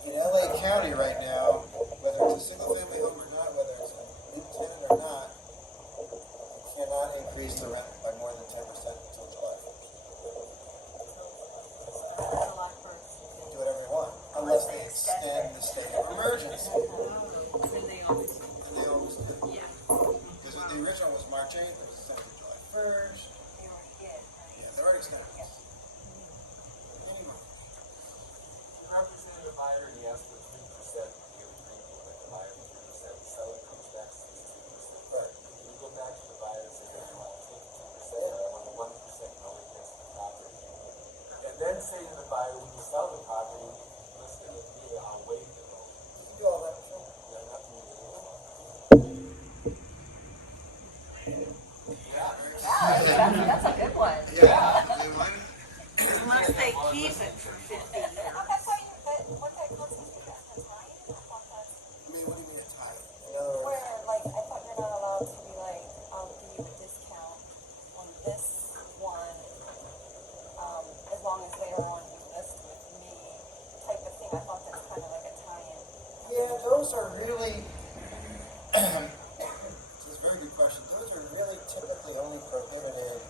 in LA County right now, whether it's a single family home or not, whether it's a new tenant or not, you cannot increase the rent by more than 10% until July 1st. July 1st. You can do whatever you want, unless they extend the state of emergency. And they always do. And they always do. Yeah. Because the original was March 8th, it was extended to July 1st. They already did, right? Yeah, they're already extended. Anyway. You represented a buyer, he asked for 3%, you agreed to let the buyer 3%, the seller comes back 62%. Right. You go back to the buyer and say, I want to take 2%, or I want a 1% no against the property. And then say to the buyer, when you sell the property, listen to me, I'll waive the loan. You can do all that, sure. Yeah, nothing to do with Yeah, That's a good one. yeah. Good one. Unless they keep it for 50 years. That's why you, but what that constitutes as a tie-in, I thought that's I mean, what do you mean a tie? In other words, where, like, I thought you're not allowed to be like, I'll give you a discount on this one, as long as they are on your list with me, type of thing. I thought that's kind of like a tie-in. yeah, those are really, it's a very good question. Those are really typically only prohibited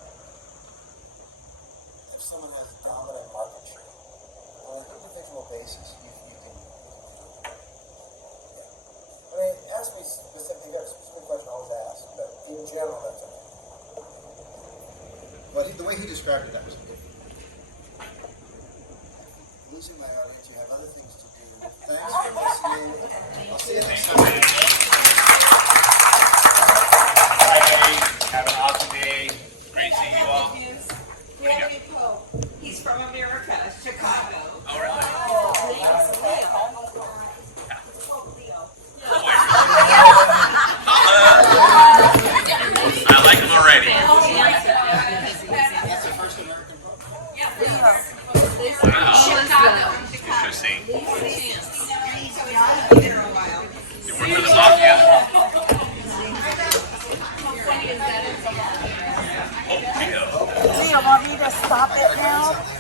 if someone has dominant market share. On an individual basis, you can do that. Yeah. I mean, ask me specifically, you got a specific question, always ask, but in general, that's okay. Well, the way he described it, that was good. Losing my audience, you have other things to do. Thanks for listening. I'll see you next time. Friday, have an awesome day. Great seeing you all. Anthony Pope, he's from America, Chicago. Oh, really? I like him already. That's the first American book. Wow. Interesting. You work for the mafia? Oh, Leo. Leo, want me to stop it now?